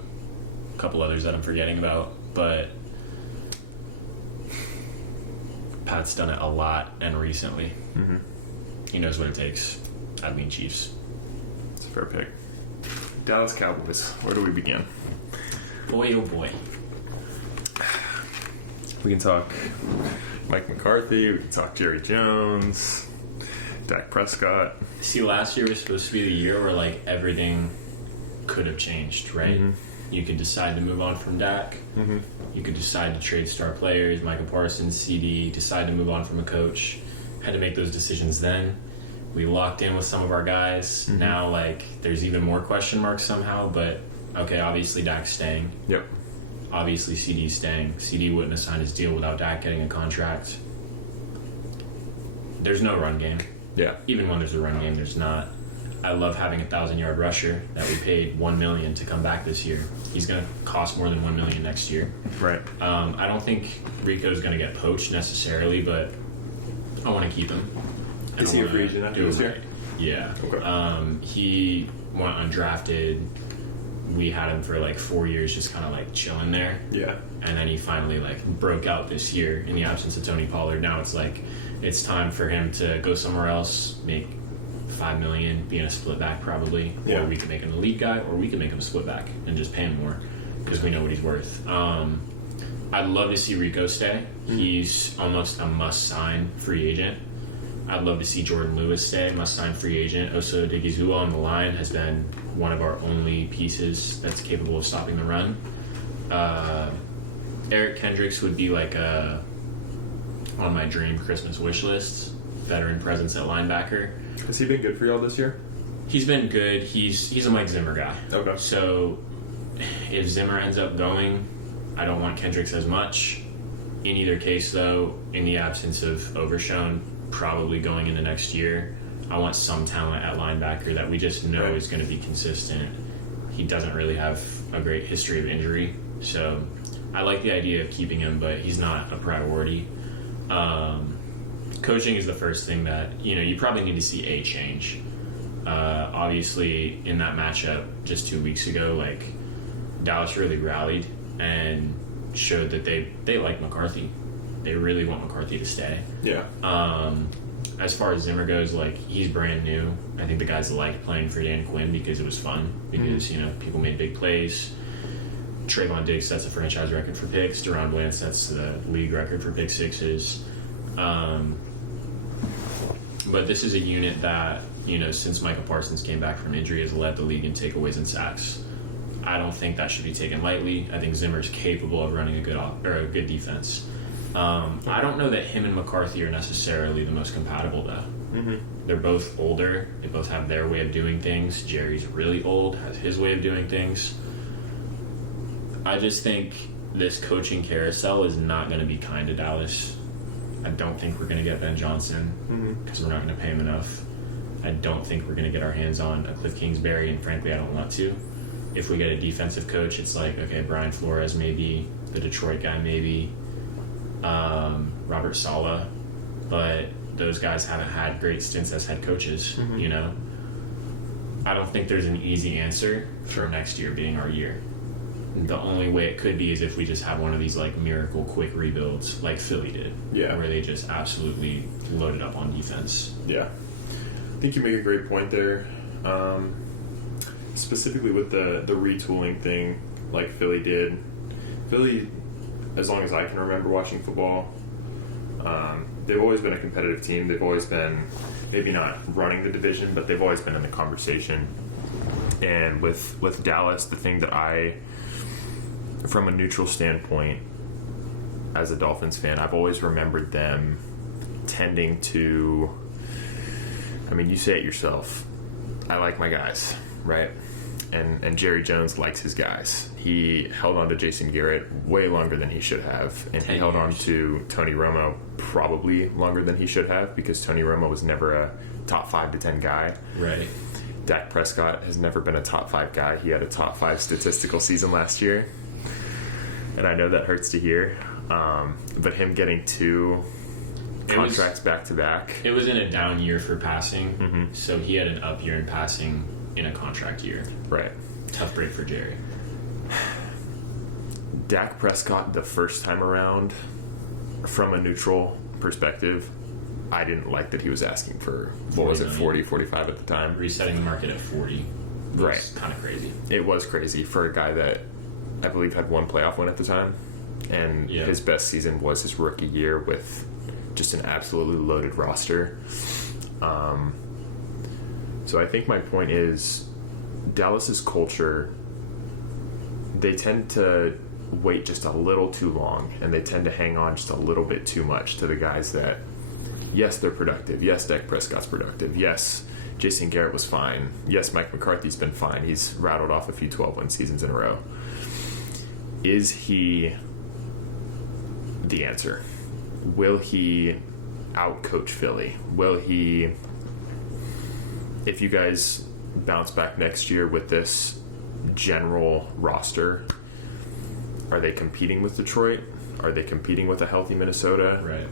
couple others that I'm forgetting about. But Pat's done it a lot and recently. He knows what it takes. I mean Chiefs. It's a fair pick. Dallas Cowboys. Where do we begin? Boy, oh boy. We can talk Mike McCarthy. We can talk Jerry Jones, Dak Prescott. See, last year was supposed to be the year where like everything could have changed, right? You could decide to move on from Dak. Mm-hmm. You could decide to trade star players, Micah Parsons, CD, decide to move on from a coach. Had to make those decisions then. We locked in with some of our guys. Mm-hmm. Now, like, there's even more question marks somehow, but okay, obviously Dak's staying. Yep. Obviously CD's staying. CD wouldn't have signed his deal without Dak getting a contract. There's no run game. Yeah. Even when there's a run game, there's not. I love having a 1,000-yard rusher that we paid $1 million to come back this year. He's going to cost more than $1 million next year. Right. I don't think Rico's going to get poached necessarily, but I want to keep him. Is he a free agent after this year? Yeah. Okay. He went undrafted. We had him for like 4 years, just kind of like chilling there. Yeah. And then he finally like broke out this year in the absence of Tony Pollard. Now it's like it's time for him to go somewhere else, make $5 million, be in a split back probably, Yeah. or we could make him a lead guy, or we could make him a split back and just pay him more because we know what he's worth. I'd love to see Rico stay. Mm-hmm. He's almost a must-sign free agent. I'd love to see Jordan Lewis stay, must-sign free agent. Oso Digizua on the line has been one of our only pieces that's capable of stopping the run. Eric Kendricks would be like on my dream Christmas wish list. Veteran presence at linebacker. Has he been good for y'all this year? He's been good. He's a Mike Zimmer guy. Okay. So if Zimmer ends up going, I don't want Kendricks as much. In either case, though, in the absence of Overshown probably going into next year, I want some talent at linebacker that we just know is going to be consistent. He doesn't really have a great history of injury, so I like the idea of keeping him, but he's not a priority. Coaching is the first thing that, you probably need to see a change. Obviously, in that matchup just 2 weeks ago, like, Dallas really rallied and showed that they like McCarthy. They really want McCarthy to stay. Yeah. As far as Zimmer goes, like, he's brand new. I think the guys liked playing for Dan Quinn because it was fun. Because, people made big plays. Trayvon Diggs sets a franchise record for picks. Deron Bland sets the league record for pick sixes. But this is a unit that, since Micah Parsons came back from injury, has led the league in takeaways and sacks. I don't think that should be taken lightly. I think Zimmer's capable of running a good defense. I don't know that him and McCarthy are necessarily the most compatible, though. Mm-hmm. They're both older. They both have their way of doing things. Jerry's really old, has his way of doing things. I just think this coaching carousel is not going to be kind to Dallas. I don't think we're going to get Ben Johnson because we're not going to pay him enough. I don't think we're going to get our hands on a Cliff Kingsbury, and frankly, I don't want to. If we get a defensive coach, it's like, okay, Brian Flores maybe, the Detroit guy maybe, Robert Saleh, but those guys haven't had great stints as head coaches, I don't think there's an easy answer for next year being our year. The only way it could be is if we just have one of these like miracle quick rebuilds like Philly did, where they just absolutely loaded up on defense. Yeah, I think you make a great point there. Specifically with the retooling thing, like Philly did. Philly, as long as I can remember watching football, they've always been a competitive team. They've always been maybe not running the division, but they've always been in the conversation. And with Dallas, the thing that I, from a neutral standpoint, as a Dolphins fan, I've always remembered them tending to, you say it yourself, I like my guys, right? And Jerry Jones likes his guys. He held on to Jason Garrett way longer than he should have, and he held on to Tony Romo probably longer than he should have, because Tony Romo was never a top 5 to 10 guy. Right. Dak Prescott has never been a top 5 guy. He had a top 5 statistical season last year, and I know that hurts to hear. But him getting 2 contracts back to back. It was in a down year for passing, so he had an up year in passing in a contract year. Right. Tough break for Jerry. Dak Prescott, the first time around, from a neutral perspective, I didn't like that he was asking for, 40, 45 at the time? Resetting the market at 40 was kind of crazy. It was crazy for a guy that I believe had 1 playoff win at the time, and his best season was his rookie year with just an absolutely loaded roster. So I think my point is Dallas's culture they tend to wait just a little too long, and they tend to hang on just a little bit too much to the guys that, yes, they're productive. Yes, Dak Prescott's productive. Yes, Jason Garrett was fine. Yes, Mike McCarthy's been fine. He's rattled off a few 12-win seasons in a row. Is he the answer? Will he outcoach Philly? Will he, if you guys bounce back next year with this general roster, are they competing with Detroit? Are they competing with a healthy Minnesota? Right.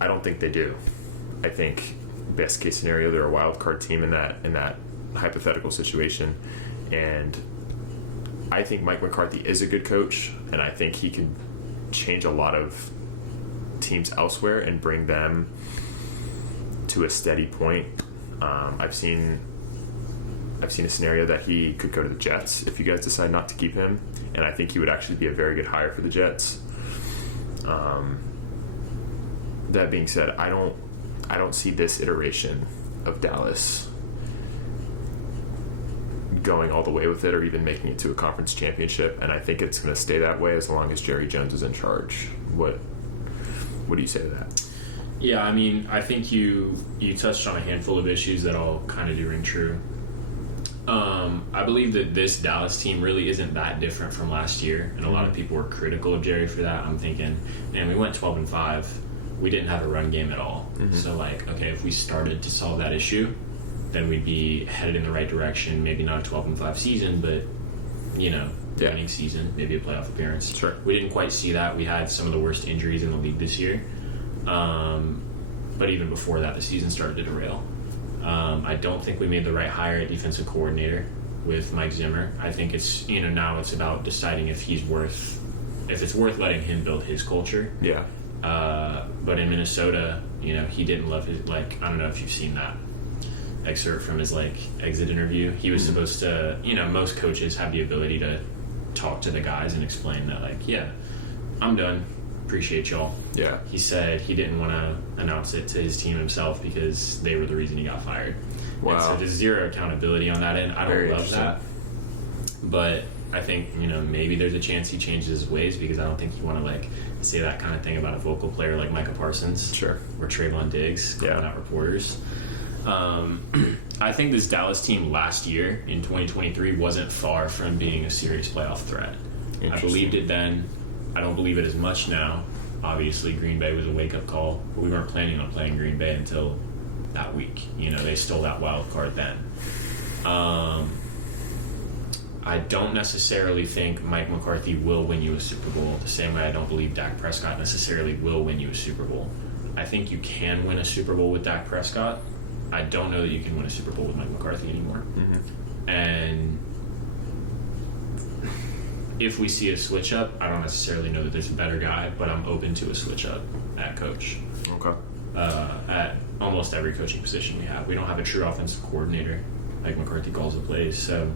I don't think they do. I think best case scenario, they're a wild card team in that hypothetical situation, and I think Mike McCarthy is a good coach, and I think he could change a lot of teams elsewhere and bring them to a steady point. I've seen a scenario that he could go to the Jets if you guys decide not to keep him, and I think he would actually be a very good hire for the Jets. That being said, I don't see this iteration of Dallas going all the way with it or even making it to a conference championship, and I think it's going to stay that way as long as Jerry Jones is in charge. What do you say to that? Yeah, I mean, I think you touched on a handful of issues that all kind of do ring true. I believe that this Dallas team really isn't that different from last year, and a lot of people were critical of Jerry for that. I'm thinking, man, we went 12-5. We didn't have a run game at all. So, like, okay, if we started to solve that issue, then we'd be headed in the right direction. Maybe not a 12-5 season, but, winning season, maybe a playoff appearance. Sure. We didn't quite see that. We had some of the worst injuries in the league this year. But even before that, the season started to derail. I don't think we made the right hire at defensive coordinator with Mike Zimmer. I think it's, now it's about deciding if it's worth letting him build his culture. Yeah. But in Minnesota, he didn't love his, I don't know if you've seen that excerpt from his, exit interview. He was supposed to, most coaches have the ability to talk to the guys and explain that, yeah, I'm done. Appreciate y'all. Yeah. He said he didn't want to announce it to his team himself because they were the reason he got fired. Wow. And so there's zero accountability on that end. I don't love that. But I think, maybe there's a chance he changes his ways, because I don't think you want to, say that kind of thing about a vocal player like Micah Parsons. Sure. Or Trayvon Diggs calling out reporters. I think this Dallas team last year in 2023 wasn't far from being a serious playoff threat. I believed it then. I don't believe it as much now. Obviously, Green Bay was a wake-up call, but we weren't planning on playing Green Bay until that week. They stole that wild card then. I don't necessarily think Mike McCarthy will win you a Super Bowl the same way I don't believe Dak Prescott necessarily will win you a Super Bowl. I think you can win a Super Bowl with Dak Prescott. I don't know that you can win a Super Bowl with Mike McCarthy anymore. And if we see a switch up, I don't necessarily know that there's a better guy, but I'm open to a switch up at coach. Okay. At almost every coaching position we have. We don't have a true offensive coordinator like McCarthy calls the plays. So,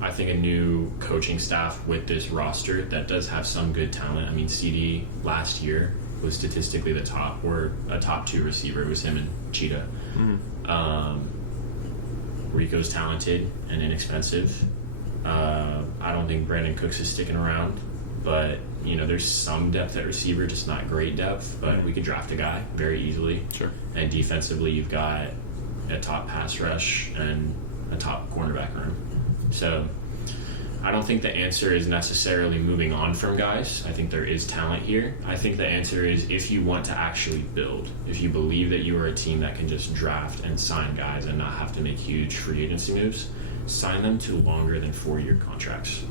I think a new coaching staff with this roster that does have some good talent. I mean, CD last year was statistically the top, or a top 2 receiver. It was him and Cheetah. Rico's talented and inexpensive. I don't think Brandon Cooks is sticking around, but there's some depth at receiver, just not great depth. But we could draft a guy very easily. Sure. And defensively, you've got a top pass rush and a top cornerback room. So I don't think the answer is necessarily moving on from guys. I think there is talent here. I think the answer is, if you want to actually build, if you believe that you are a team that can just draft and sign guys and not have to make huge free agency moves, sign them to longer than 4-year contracts.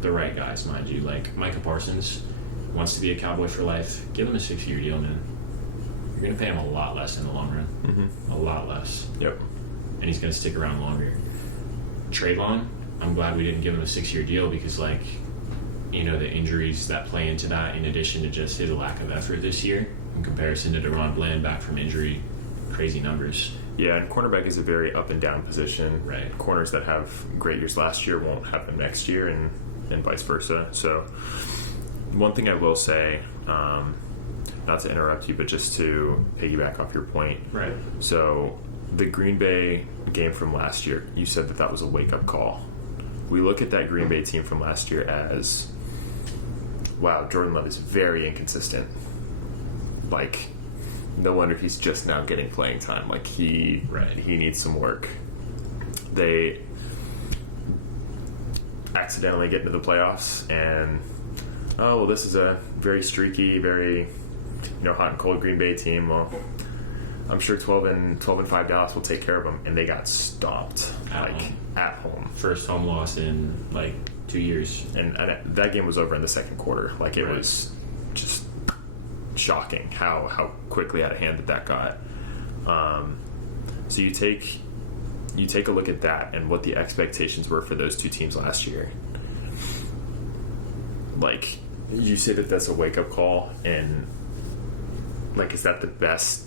The right guys, mind you. Like Micah Parsons wants to be a Cowboy for life. Give him a 6-year deal, man. You're going to pay him a lot less in the long run. A lot less. Yep. And he's going to stick around longer. Trayvon, I'm glad we didn't give him a 6-year deal, because, the injuries that play into that, in addition to just his lack of effort this year, in comparison to DeRon Bland back from injury, crazy numbers. Yeah, and cornerback is a very up and down position. Right. Corners that have great years last year won't have them next year, and vice versa. So, one thing I will say, not to interrupt you, but just to piggyback off your point. Right. So, the Green Bay game from last year, you said that was a wake-up call. we look at that Green Bay team from last year as, wow, Jordan Love is very inconsistent. Like, no wonder he's just now getting playing time. Like, he needs some work. They accidentally get into the playoffs, and this is a very streaky, very hot and cold Green Bay team. Well, I'm sure 12-5 Dallas will take care of them, and they got stomped at home. First home loss in 2 years, and that game was over in the second quarter. Like, it was just shocking how quickly out of hand that got. So you take a look at that and what the expectations were for those two teams last year. Like, you say that that's a wake-up call, and is that the best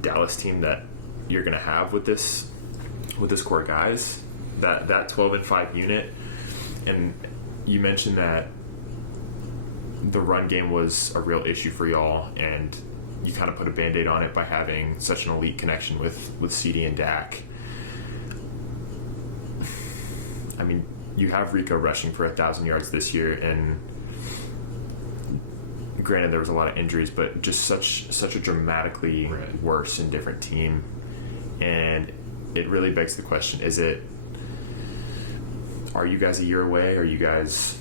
Dallas team that you're going to have with this core guys? That 12-5 unit? And you mentioned that the run game was a real issue for y'all, and you kind of put a Band-Aid on it by having such an elite connection with CD and Dak. I mean, you have Rico rushing for 1,000 yards this year, and granted there was a lot of injuries, but just such a dramatically worse and different team. And it really begs the question, are you guys a year away? Are you guys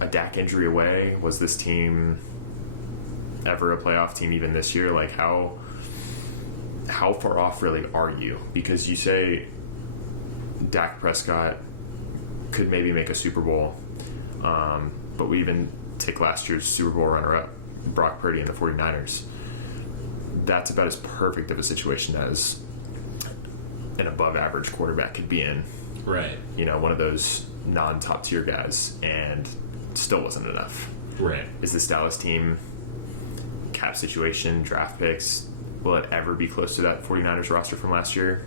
a Dak injury away? Was this team ever a playoff team even this year? Like, how far off really are you? Because you say Dak Prescott could maybe make a Super Bowl, but we even take last year's Super Bowl runner-up, Brock Purdy and the 49ers. That's about as perfect of a situation as an above-average quarterback could be in. Right. One of those non-top tier guys, and still wasn't enough. Right. Is this Dallas team, cap situation, draft picks, will it ever be close to that 49ers roster from last year?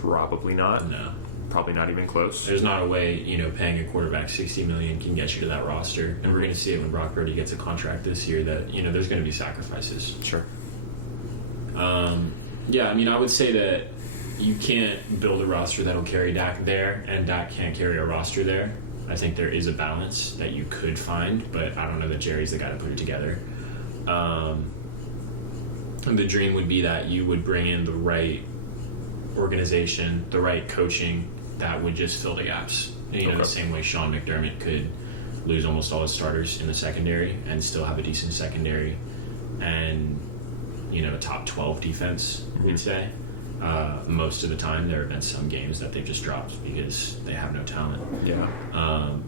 Probably not. No. Probably not even close. There's not a way, paying a quarterback $60 million can get you to that roster. And we're going to see it when Brock Purdy gets a contract this year that, there's going to be sacrifices. Sure. I would say that you can't build a roster that'll carry Dak there, and Dak can't carry a roster there. I think there is a balance that you could find, but I don't know that Jerry's the guy to put it together. The dream would be that you would bring in the right organization, the right coaching that would just fill the gaps. The same way Sean McDermott could lose almost all his starters in the secondary and still have a decent secondary and, a top 12 defense, we'd say. Most of the time there have been some games that they've just dropped because they have no talent. Yeah.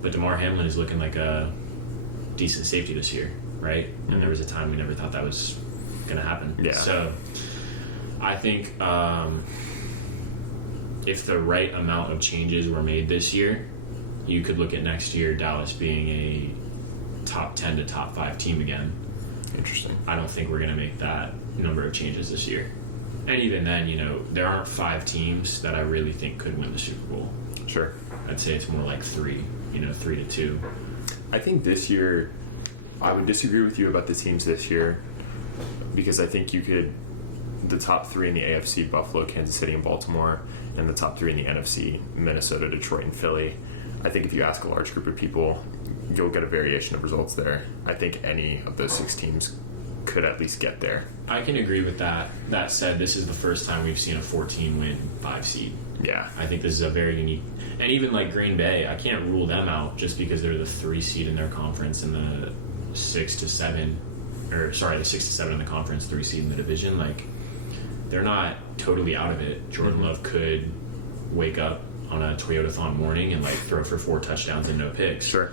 But Damar Hamlin is looking like a decent safety this year, right? Mm-hmm. And there was a time we never thought that was going to happen. Yeah. So I think if the right amount of changes were made this year, you could look at next year Dallas being a top 10 to top 5 team again. Interesting. I don't think we're going to make that number of changes this year. And even then, there aren't 5 teams that I really think could win the Super Bowl. Sure. I'd say it's more like 3, 3-2. I think this year, I would disagree with you about the teams this year, because I think the top 3 in the AFC, Buffalo, Kansas City, and Baltimore, and the top 3 in the NFC, Minnesota, Detroit, and Philly. I think if you ask a large group of people, you'll get a variation of results there. I think any of those 6 teams could at least get there. I can agree with that. That said, this is the first time we've seen a 14-win 5 seed. Yeah. I think this is a very unique... And even like Green Bay, I can't rule them out just because they're the 3 seed in their conference and the 6 to 7 in the conference, 3 seed in the division. Like, they're not totally out of it. Jordan Love could wake up on a Toyota-thon morning and throw for 4 touchdowns and no picks. Sure.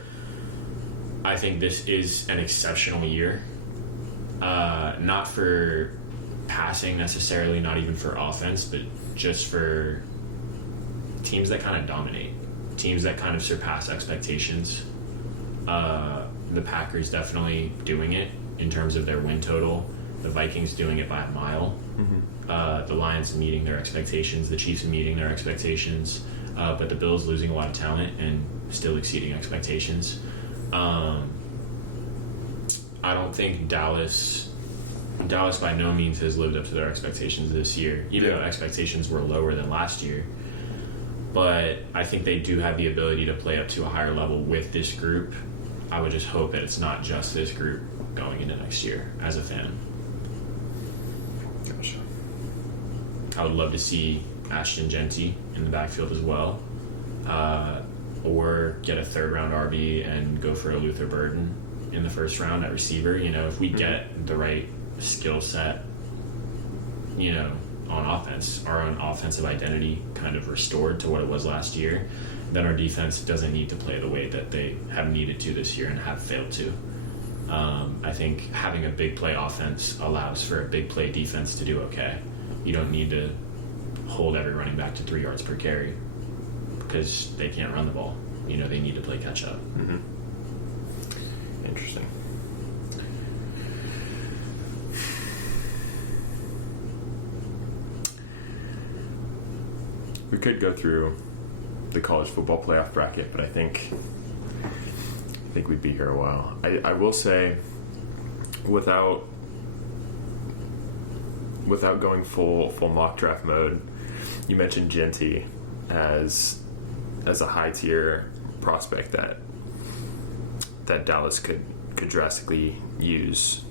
I think this is an exceptional year. Not for passing necessarily, not even for offense, but just for teams that kind of dominate, teams that kind of surpass expectations. The Packers definitely doing it in terms of their win total. The Vikings doing it by a mile. Mm-hmm. The Lions meeting their expectations. The Chiefs meeting their expectations. But the Bills losing a lot of talent and still exceeding expectations. I don't think Dallas by no means has lived up to their expectations this year, even though expectations were lower than last year. but I think they do have the ability to play up to a higher level with this group. I would just hope that it's not just this group going into next year as a fan. Gotcha. I would love to see Ashton Genty in the backfield as well, or get a 3rd round RB and go for a Luther Burden in the 1st round at receiver. You know, if we get the right skill set, you know, on offense, our own offensive identity kind of restored to what it was last year, then our defense doesn't need to play the way that they have needed to this year and have failed to. I think having a big play offense allows for a big play defense to do okay. You don't need to hold every running back to 3 yards per carry because they can't run the ball. You know, they need to play catch up. Mm-hmm. Interesting. We could go through the college football playoff bracket, but I think we'd be here a while. I will say, without going full mock draft mode, you mentioned Genty as a high tier prospect that Dallas could drastically use.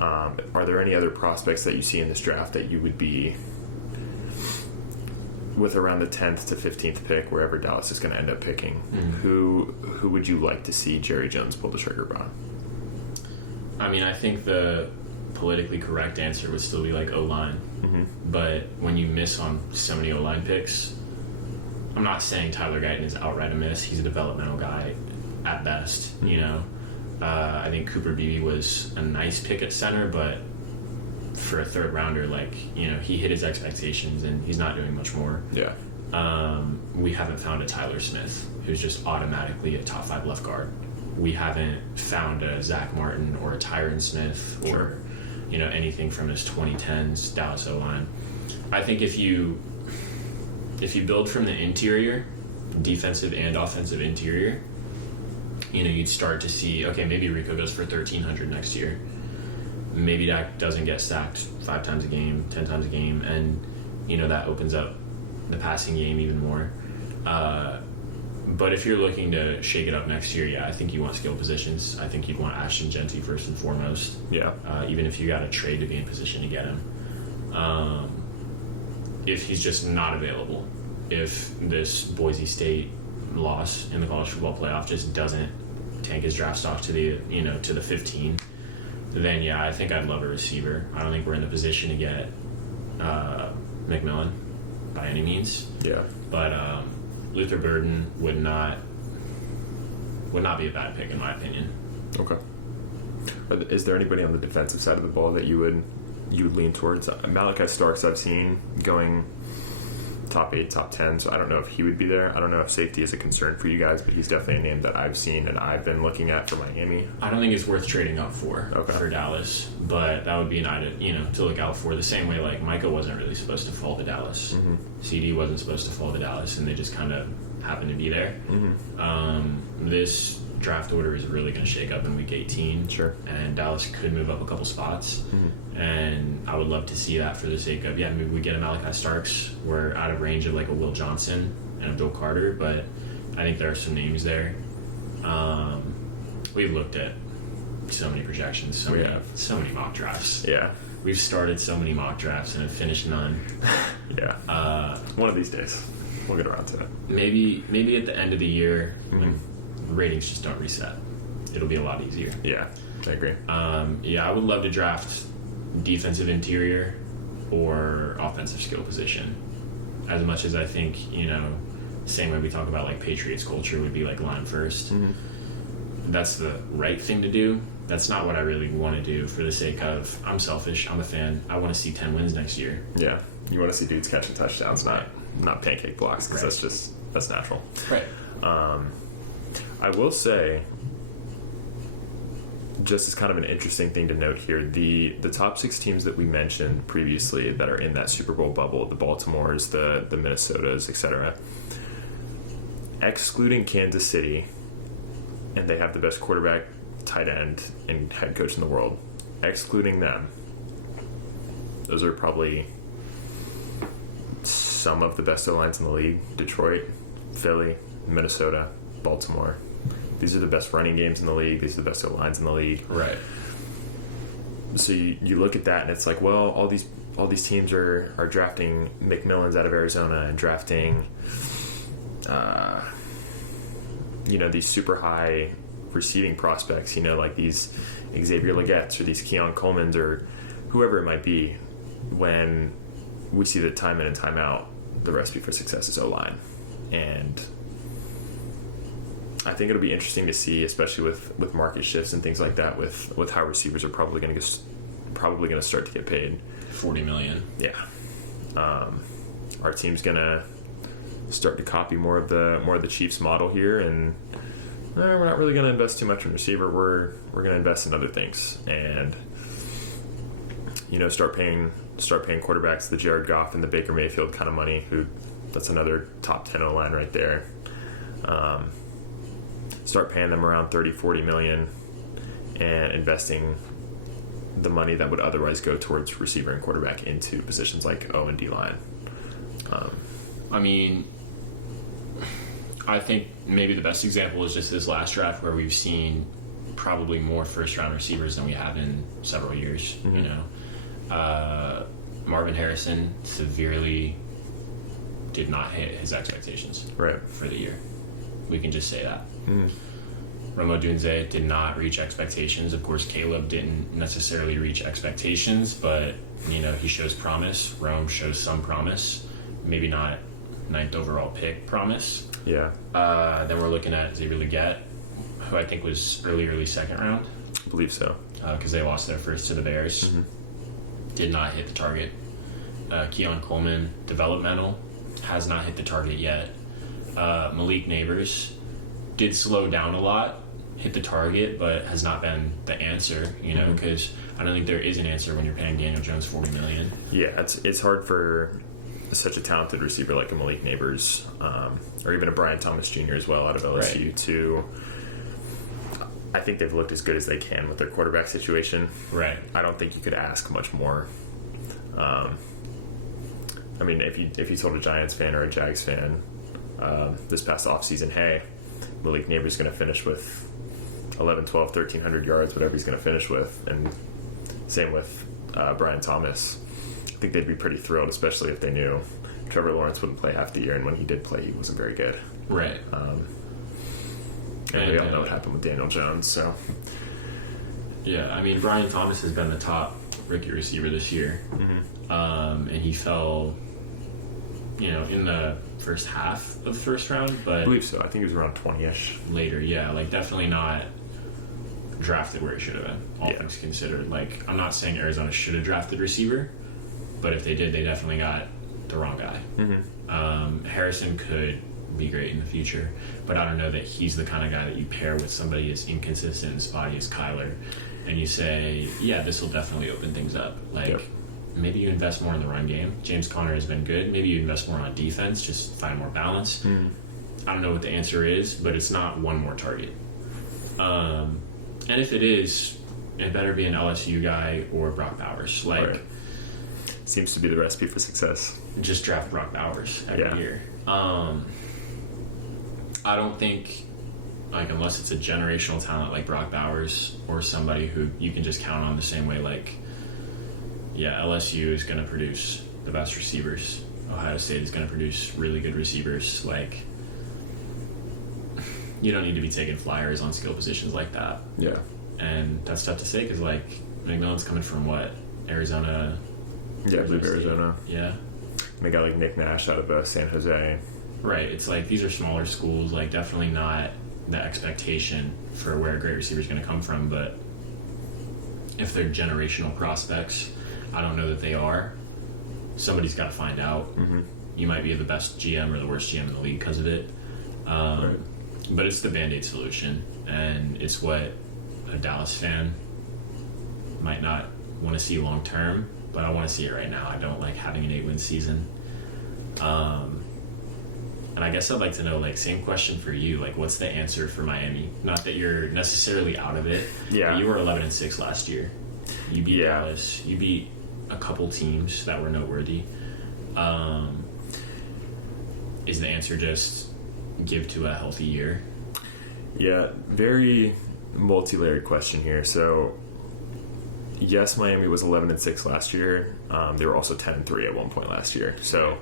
Are there any other prospects that you see in this draft that you would be with around the 10th to 15th pick, wherever Dallas is going to end up picking? Who would you like to see Jerry Jones pull the trigger on? I mean, I think the politically correct answer would still be like O-line. But when you miss on so many O-line picks, I'm not saying Tyler Guyton is outright a miss. He's a developmental guy at best, you know. I think Cooper Beebe was a nice pick at center, but for a 3rd rounder, like, you know, he hit his expectations and he's not doing much more. Yeah. We haven't found a Tyler Smith who's just automatically a top 5 left guard. We haven't found a Zach Martin or a Tyron Smith or, you know, anything from his 2010s Dallas O-line. I think if you build from the interior, defensive and offensive interior, you know, you'd start to see, okay, maybe Rico goes for 1,300 next year. Maybe Dak doesn't get sacked 5 times a game, 10 times a game, and, you know, that opens up the passing game even more. But if you're looking to shake it up next year, yeah, I think you want skill positions. I think you'd want Ashton Genty first and foremost. Yeah. Even if you got a trade to be in position to get him. If he's just not available, if this Boise State loss in the college football playoff just doesn't tank his draft stock to the, you know, to the 15, then yeah, I think I'd love a receiver. I don't think we're in the position to get McMillan by any means. Yeah. But Luther Burden would not be a bad pick in my opinion. Okay. Is there anybody on the defensive side of the ball that you would lean towards? Malachi Starks I've seen going top 8, top 10, so I don't know if he would be there. I don't know if safety is a concern for you guys, but he's definitely a name that I've seen and I've been looking at for Miami. I don't think it's worth trading up for Dallas, but that would be an item, you know, to look out for. The same way like Micah wasn't really supposed to fall to Dallas. CD wasn't supposed to fall to Dallas, and they just kind of happened to be there. This draft order is really going to shake up in week 18. Sure. And Dallas could move up a couple spots. And I would love to see that for the sake of, maybe we get a Malachi Starks. We're out of range of like a Will Johnson and a Bill Carter, but I think there are some names there. We've looked at so many projections, so many mock drafts. Yeah. We've started so many mock drafts and have finished none. One of these days, we'll get around to it. Maybe at the end of the year, when ratings just don't reset, it'll be a lot easier. Yeah, I agree. I would love to draft defensive interior or offensive skill position. As much as I think, you know, same way we talk about like Patriots culture would be like line first. That's the right thing to do. That's not what I really want to do for the sake of, I'm selfish, I'm a fan, I want to see 10 wins next year. Yeah, you want to see dudes catching touchdowns, not pancake blocks, because that's natural. Right. I will say, just as kind of an interesting thing to note here, the top 6 teams that we mentioned previously that are in that Super Bowl bubble, the Baltimores, the Minnesotas, etc., excluding Kansas City, and they have the best quarterback, tight end, and head coach in the world, excluding them, those are probably some of the best O-lines in the league. Detroit, Philly, Minnesota, Baltimore. These are the best running games in the league. These are the best O-lines in the league. Right. So you look at that and it's like, well, all these teams are drafting McMillans out of Arizona and drafting, these super high receiving prospects, like these Xavier Legette's or these Keon Coleman's or whoever it might be, when we see that time in and time out, the recipe for success is O-line. And I think it'll be interesting to see, especially with market shifts and things like that, with how receivers are probably going to start to get paid. $40 million. Yeah. Our team's going to start to copy more of the Chiefs model here, and we're not really going to invest too much in receiver. We're going to invest in other things, and start paying quarterbacks the Jared Goff and the Baker Mayfield kind of money. That's another top 10 O-line right there. Start paying them around $30-40 million and investing the money that would otherwise go towards receiver and quarterback into positions like O and D line. I think maybe the best example is just this last draft where we've seen probably more first-round receivers than we have in several years. Mm-hmm. Marvin Harrison severely did not hit his expectations for the year. We can just say that. Mm-hmm. Rome Odunze did not reach expectations. Of course, Caleb didn't necessarily reach expectations, but he shows promise. Rome shows some promise, maybe not 9th overall pick promise. Yeah. Then we're looking at Xavier Legette, who I think was early second round. I believe so. Because they lost their first to the Bears. Mm-hmm. Did not hit the target. Keon Coleman, developmental, has not hit the target yet. Malik Neighbors did slow down a lot, hit the target, but has not been the answer, because I don't think there is an answer when you're paying Daniel Jones $40 million. Yeah, it's hard for such a talented receiver like a Malik Neighbors, or even a Brian Thomas Jr. as well out of LSU to. I think they've looked as good as they can with their quarterback situation. Right. I don't think you could ask much more. If you told a Giants fan or a Jags fan this past offseason, hey, Malik Neighbors is going to finish with 11, 12, 1,300 yards, whatever he's going to finish with, and same with Brian Thomas, I think they'd be pretty thrilled, especially if they knew Trevor Lawrence wouldn't play half the year, and when he did play, he wasn't very good. Right. And we all know what happened with Daniel Jones, so. Yeah, Brian Thomas has been the top rookie receiver this year. Mm-hmm. And he fell, in the first half of the first round, but I believe so. I think he was around 20-ish. Later, yeah, definitely not drafted where he should have been, all things considered. I'm not saying Arizona should have drafted receiver, but if they did, they definitely got the wrong guy. Mm-hmm. Harrison could be great in the future, but I don't know that he's the kind of guy that you pair with somebody as inconsistent and spotty as Kyler, and you say, yeah, this will definitely open things up. Maybe you invest more in the run game. James Conner has been good. Maybe you invest more on defense, just find more balance. Mm-hmm. I don't know what the answer is, but it's not one more target. And if it is, it better be an LSU guy or Brock Bowers. Right. Seems to be the recipe for success. Just draft Brock Bowers every year. I don't think, unless it's a generational talent like Brock Bowers or somebody who you can just count on the same way, LSU is going to produce the best receivers. Ohio State is going to produce really good receivers. You don't need to be taking flyers on skill positions like that. Yeah. And that's tough to say because, McMillan's coming from what? Arizona? Yeah, I believe Arizona. Yeah. And they got, Nick Nash out of San Jose. Right. It's these are smaller schools. Definitely not the expectation for where a great receiver is going to come from. But if they're generational prospects, I don't know that they are. Somebody's got to find out. Mm-hmm. You might be the best GM or the worst GM in the league because of it. Right. But it's the Band-Aid solution, and it's what a Dallas fan might not want to see long term, but I want to see it right now. I don't like having an 8-win season. And I guess I'd like to know, same question for you. What's the answer for Miami? Not that you're necessarily out of it. Yeah. But you were 11-6 last year. You beat Dallas. You beat a couple teams that were noteworthy. is the answer just give to a healthy year? Yeah, very multi-layered question here. So, yes, Miami was 11-6 last year. They were also 10-3 at one point last year. So,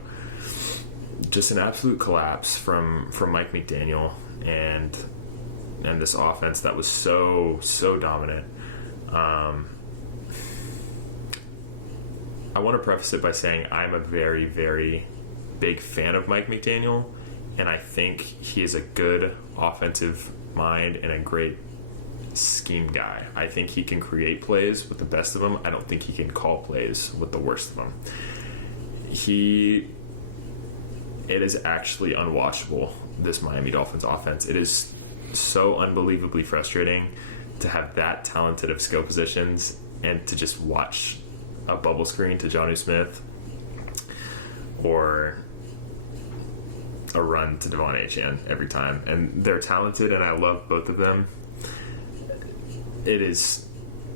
just an absolute collapse from Mike McDaniel and this offense that was so dominant. I want to preface it by saying I'm a very, very big fan of Mike McDaniel, and I think he is a good offensive mind and a great scheme guy. I think he can create plays with the best of them. I don't think he can call plays with the worst of them. It is actually unwatchable, this Miami Dolphins offense. It is so unbelievably frustrating to have that talented of skill positions and to just watch a bubble screen to Jonnu Smith or a run to Devon Achane every time. And they're talented, and I love both of them. It is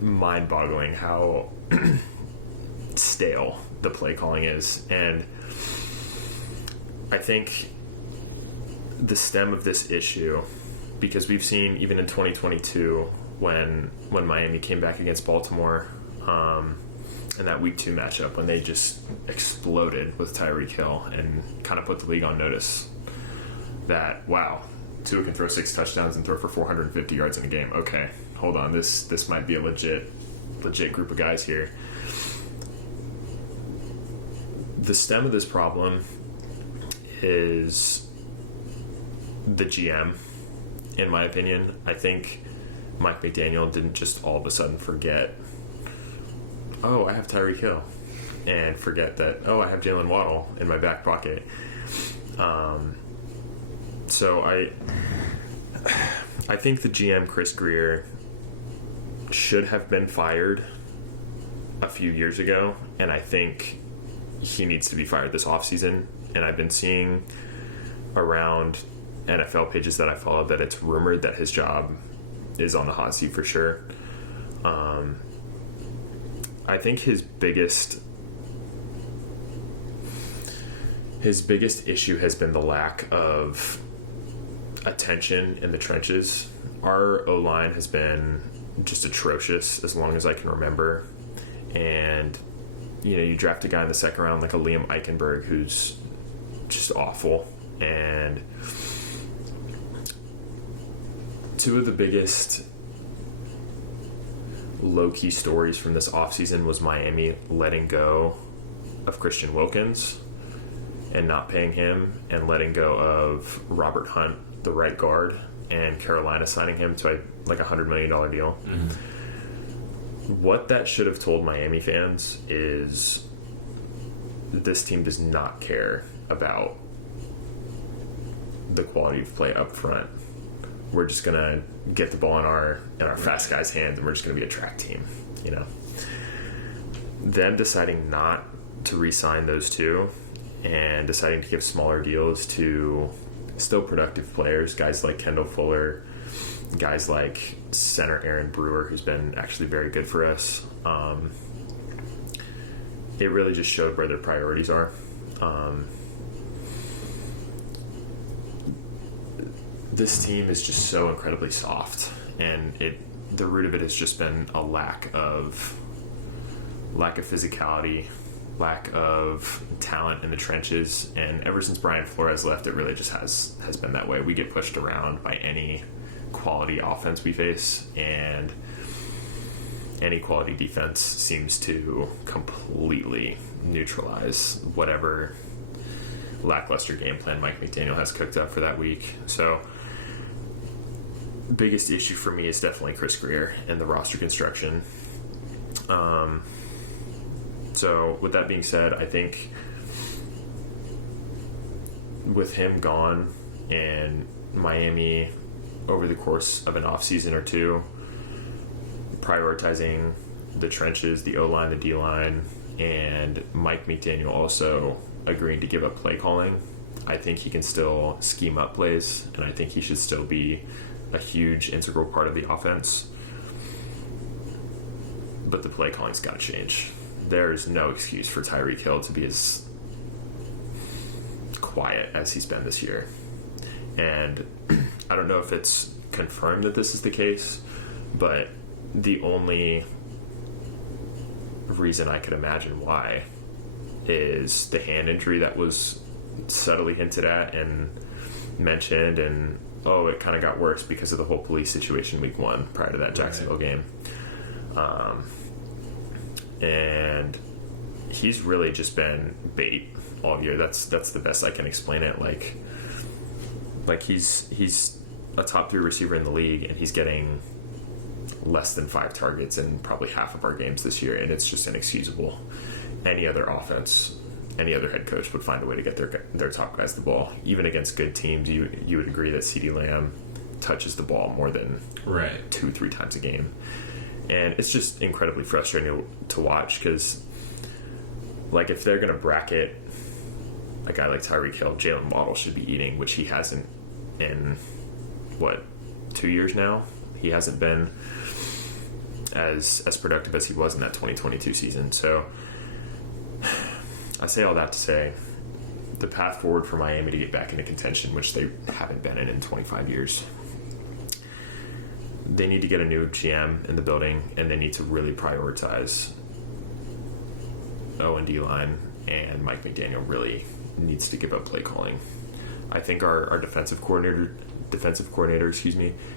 mind-boggling how stale the play calling is. And I think the stem of this issue, because we've seen even in 2022 when Miami came back against Baltimore in that Week 2 matchup, when they just exploded with Tyreek Hill and kind of put the league on notice that, wow, Tua can throw 6 touchdowns and throw for 450 yards in a game. Okay, hold on, this might be a legit group of guys here. The stem of this problem is the GM, in my opinion. I think Mike McDaniel didn't just all of a sudden forget, oh, I have Tyreek Hill, and forget that, oh, I have Jalen Waddle in my back pocket. So I think the GM, Chris Grier, should have been fired a few years ago, and I think he needs to be fired this offseason. And I've been seeing around NFL pages that I follow that it's rumored that his job is on the hot seat for sure. I think his biggest issue has been the lack of attention in the trenches. Our O-line has been just atrocious as long as I can remember. And, you draft a guy in the second round like a Liam Eichenberg who's just awful. And two of the biggest low-key stories from this offseason was Miami letting go of Christian Wilkins and not paying him, and letting go of Robert Hunt, the right guard, and Carolina signing him to like $100 million deal. Mm-hmm. What that should have told Miami fans is this team does not care about the quality of play up front. We're just gonna get the ball in our fast guys' hands, and we're just gonna be a track team. Them deciding not to re-sign those two and deciding to give smaller deals to still productive players, guys like Kendall Fuller, guys like center Aaron Brewer, who's been actually very good for us. It really just showed where their priorities are. This team is just so incredibly soft, and the root of it has just been a lack of physicality, lack of talent in the trenches. And ever since Brian Flores left, it really just has been that way. We get pushed around by any quality offense we face, and any quality defense seems to completely neutralize whatever lackluster game plan Mike McDaniel has cooked up for that week. So biggest issue for me is definitely Chris Grier and the roster construction. So with that being said, I think with him gone and Miami over the course of an offseason or two prioritizing the trenches, the O-line, the D-line, and Mike McDaniel also agreeing to give up play calling, I think he can still scheme up plays, and I think he should still be a huge integral part of the offense. But the play calling's got to change. There's no excuse for Tyreek Hill to be as quiet as he's been this year. And I don't know if it's confirmed that this is the case, but the only reason I could imagine why is the hand injury that was subtly hinted at and mentioned, and it kind of got worse because of the whole police situation week 1 prior to that Jacksonville game. And he's really just been bait all year. That's the best I can explain it. Like he's a top 3 receiver in the league, and he's getting less than 5 targets in probably half of our games this year, and it's just inexcusable. Any other offense, any other head coach would find a way to get their top guys the ball. Even against good teams, you would agree that CeeDee Lamb touches the ball more than 2-3 times a game. And it's just incredibly frustrating to watch, because like if they're going to bracket a guy like Tyreek Hill, Jalen Waddle should be eating, which he hasn't in 2 years now. He hasn't been as productive as he was in that 2022 season. So I say all that to say the path forward for Miami to get back into contention, which they haven't been in 25 years, they need to get a new GM in the building, and they need to really prioritize O&D line, and Mike McDaniel really needs to give up play calling. I think our defensive coordinator,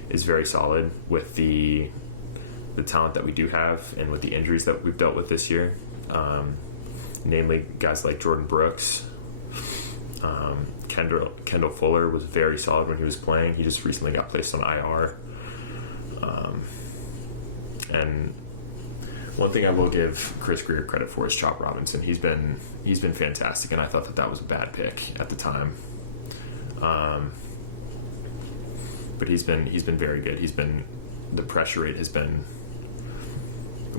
is very solid with the talent that we do have and with the injuries that we've dealt with this year. Namely, guys like Jordan Brooks. Kendall Fuller was very solid when he was playing. He just recently got placed on IR. And one thing I will give Chris Greer credit for is Chop Robinson. He's been fantastic, and I thought that was a bad pick at the time. But he's been very good. The pressure rate has been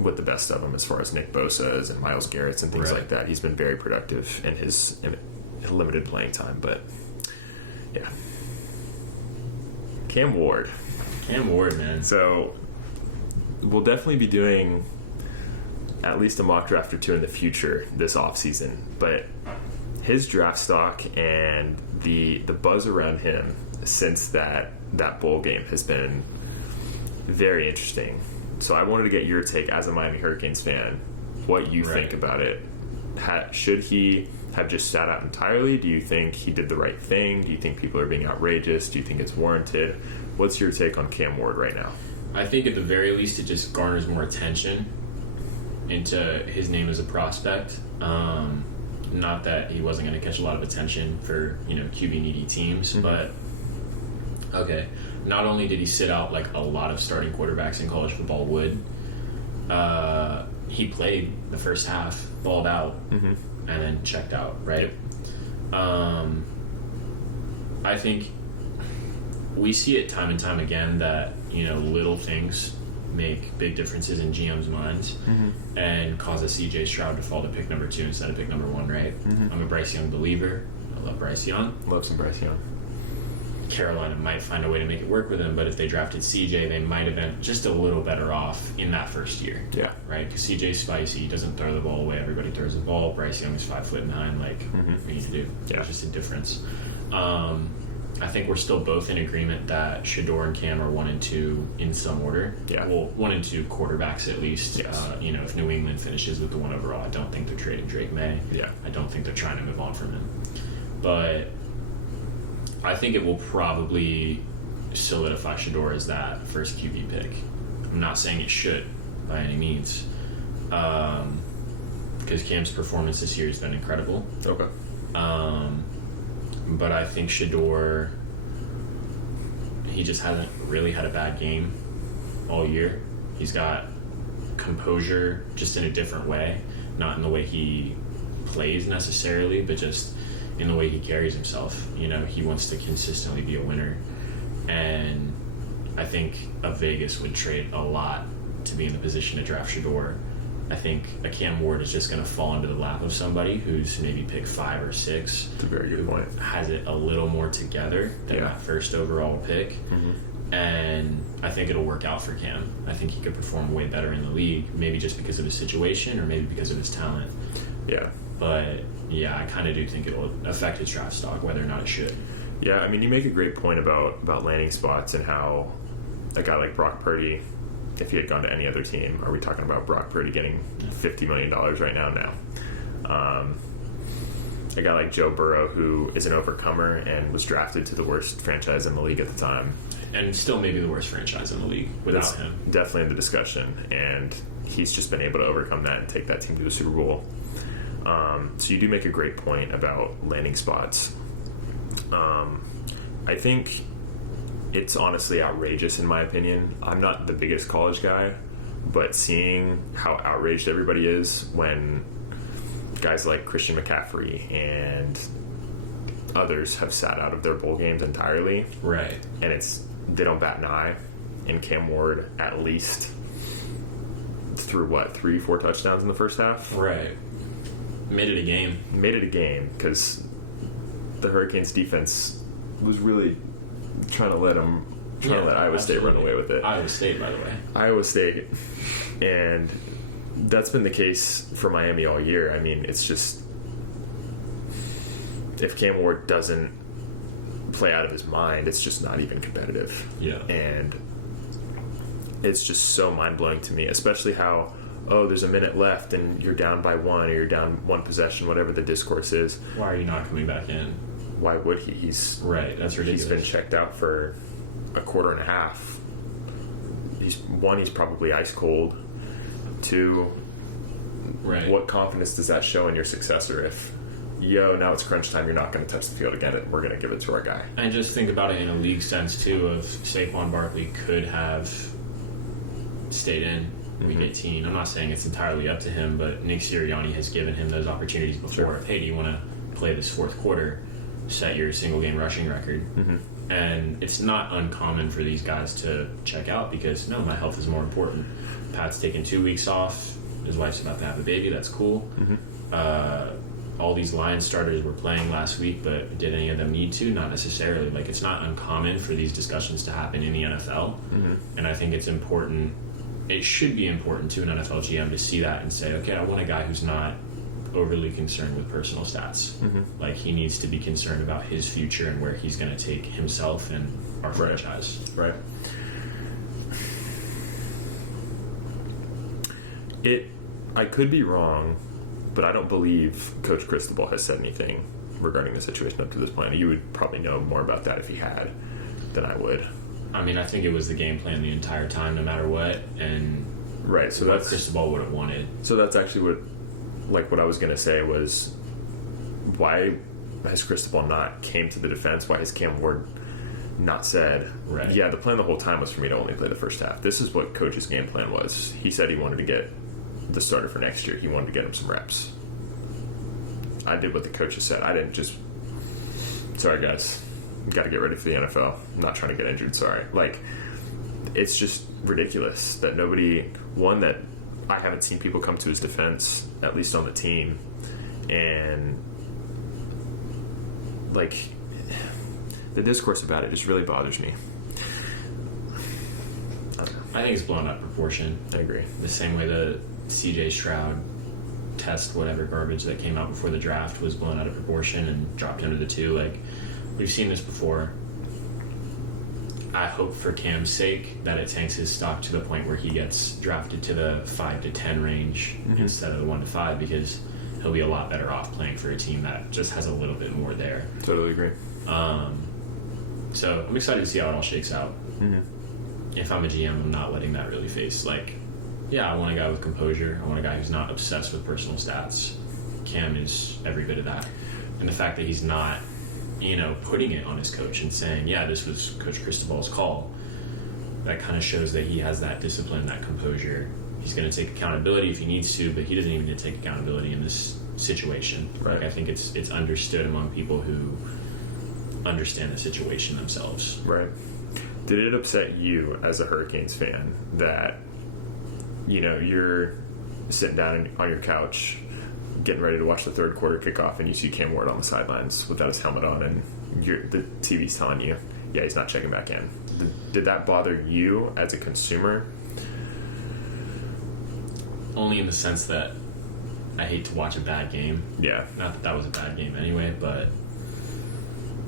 with the best of them as far as Nick Bosa's and Myles Garrett's and things like that. He's been very productive in his limited playing time. But yeah, Cam Ward, man. So we'll definitely be doing at least a mock draft or 2 in the future this offseason. But his draft stock and the buzz around him since that bowl game has been very interesting. So I wanted to get your take as a Miami Hurricanes fan, what you think about it. Should he have just sat out entirely? Do you think he did the right thing? Do you think people are being outrageous? Do you think it's warranted? What's your take on Cam Ward right now? I think at the very least it just garners more attention into his name as a prospect. Not that he wasn't going to catch a lot of attention for QB needy teams, but okay. Not only did he sit out like a lot of starting quarterbacks in college football would, he played the first half, balled out, and then checked out, right? I think we see it time and time again that, little things make big differences in GM's minds and cause a CJ Stroud to fall to pick number 2 instead of pick number 1, right? I'm a Bryce Young believer. I love Bryce Young. Love some Bryce Young. Carolina might find a way to make it work with him, but if they drafted CJ, they might have been just a little better off in that first year. Yeah. Right? Because CJ's spicy. He doesn't throw the ball away. Everybody throws the ball. Bryce Young is 5'9". What do you need to do? Yeah. There's just a difference. I think we're still both in agreement that Shador and Cam are 1 and 2 in some order. Yeah. Well, 1 and 2 quarterbacks at least. Yes. If New England finishes with the 1 overall, I don't think they're trading Drake May. Yeah. I don't think they're trying to move on from him. But I think it will probably solidify Shador as that first QB pick. I'm not saying it should by any means, because Cam's performance this year has been incredible. Okay. But I think Shador, he just hasn't really had a bad game all year. He's got composure just in a different way, not in the way he plays necessarily, but just in the way he carries himself. He wants to consistently be a winner. And I think Vegas would trade a lot to be in the position to draft Shador. I think a Cam Ward is just going to fall into the lap of somebody who's maybe pick 5 or 6. That's a very good point. Has it a little more together than that first overall pick. And I think it'll work out for Cam. I think he could perform way better in the league, maybe just because of his situation or maybe because of his talent. Yeah. But yeah, I kind of do think it'll affect his draft stock, whether or not it should. Yeah, I mean, you make a great point about landing spots and how a guy like Brock Purdy, if he had gone to any other team, are we talking about Brock Purdy getting $50 million right now? No. A guy like Joe Burrow, who is an overcomer and was drafted to the worst franchise in the league at the time. And still maybe the worst franchise in the league without him. Definitely in the discussion. And he's just been able to overcome that and take that team to the Super Bowl. So you do make a great point about landing spots. I think it's honestly outrageous in my opinion. I'm not the biggest college guy, but seeing how outraged everybody is when guys like Christian McCaffrey and others have sat out of their bowl games entirely. Right. And they don't bat an eye. And Cam Ward at least threw 3-4 touchdowns in the first half. Right. Made it a game because the Hurricanes defense was really trying to let Iowa State run away with it. Iowa State, by the way. Iowa State. And that's been the case for Miami all year. I mean, it's just, if Cam Ward doesn't play out of his mind, it's just not even competitive. Yeah. And it's just so mind-blowing to me, especially how, there's a minute left and you're down by one, or you're down one possession, whatever the discourse is. Why are you not coming back in? Why would he? He's right. That's ridiculous. He's been checked out for a quarter and a half. He's probably ice cold. 2, right. What confidence does that show in your successor if, now it's crunch time, you're not going to touch the field again and we're going to give it to our guy? And just think about it in a league sense, too, of Saquon Barkley could have stayed in week 18. I'm not saying it's entirely up to him, but Nick Sirianni has given him those opportunities before. Sure. Hey, do you want to play this fourth quarter, set your single-game rushing record? And it's not uncommon for these guys to check out because, no, my health is more important. Pat's taking 2 weeks off. His wife's about to have a baby. That's cool. All these Lions starters were playing last week, but did any of them need to? Not necessarily. Like, it's not uncommon for these discussions to happen in the NFL. And I think it's important. It should be important to an NFL GM to see that and say, okay, I want a guy who's not overly concerned with personal stats. Like, he needs to be concerned about his future and where he's going to take himself and our franchise. Right. I could be wrong, but I don't believe Coach Cristobal has said anything regarding the situation up to this point. You would probably know more about that if he had than I would. I mean, I think it was the game plan the entire time, no matter what, and right. So what that's Cristobal would have wanted. So that's actually what I was going to say was, why has Cristobal not came to the defense? Why has Cam Ward not said, right, yeah, the plan the whole time was for me to only play the first half. This is what Coach's game plan was. He said he wanted to get the starter for next year. He wanted to get him some reps. I did what the coaches said. I didn't just, sorry guys, got to get ready for the NFL. I'm not trying to get injured, sorry. Like, it's just ridiculous that that I haven't seen people come to his defense, at least on the team, and like, the discourse about it just really bothers me. I think it's blown out of proportion. I agree. The same way the CJ Stroud test, whatever garbage that came out before the draft, was blown out of proportion and dropped under the 2. Like, we've seen this before. I hope for Cam's sake that it tanks his stock to the point where he gets drafted to the 5 to 10 range instead of the 1 to 5, because he'll be a lot better off playing for a team that just has a little bit more there. Totally agree. So I'm excited to see how it all shakes out. If I'm a GM, I'm not letting that really face. Like, yeah, I want a guy with composure. I want a guy who's not obsessed with personal stats. Cam is every bit of that. And the fact that he's not, putting it on his coach and saying, yeah, this was Coach Cristobal's call, that kind of shows that he has that discipline, that composure. He's going to take accountability if he needs to, but he doesn't even need to take accountability in this situation. Right. Like, I think it's understood among people who understand the situation themselves. Right. Did it upset you as a Hurricanes fan that, you're sitting down on your couch getting ready to watch the third quarter kickoff and you see Cam Ward on the sidelines without his helmet on and the TV's telling you, yeah, he's not checking back in? Did that bother you as a consumer? Only in the sense that I hate to watch a bad game. Yeah. Not that was a bad game anyway, but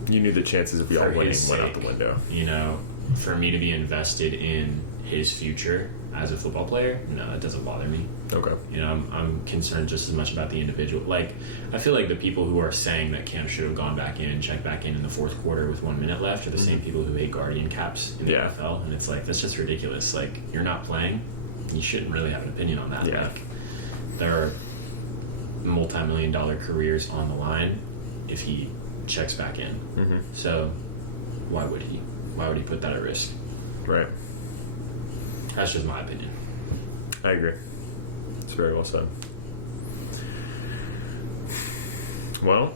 you knew the chances of y'all for winning his went out sake, the window. You know, for me to be invested in his future as a football player, no, that doesn't bother me. Okay. You know, I'm concerned just as much about the individual. Like, I feel like the people who are saying that Cam should have gone back in and checked back in the fourth quarter with 1 minute left are the same people who hate guardian caps in the NFL. And it's like, that's just ridiculous. Like, you're not playing. You shouldn't really have an opinion on that. Yeah. Like, there are multi-million-dollar careers on the line if he checks back in. Mm-hmm. So, why would he? Why would he put that at risk? Right. That's just my opinion. I agree. It's very well said. Well,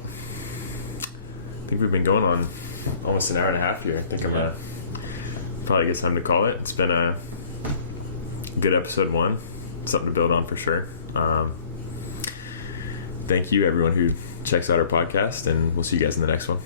I think we've been going on almost an hour and a half here. I think I'm probably get time to call it. It's been a good episode 1. Something to build on for sure. Thank you, everyone who checks out our podcast, and we'll see you guys in the next one.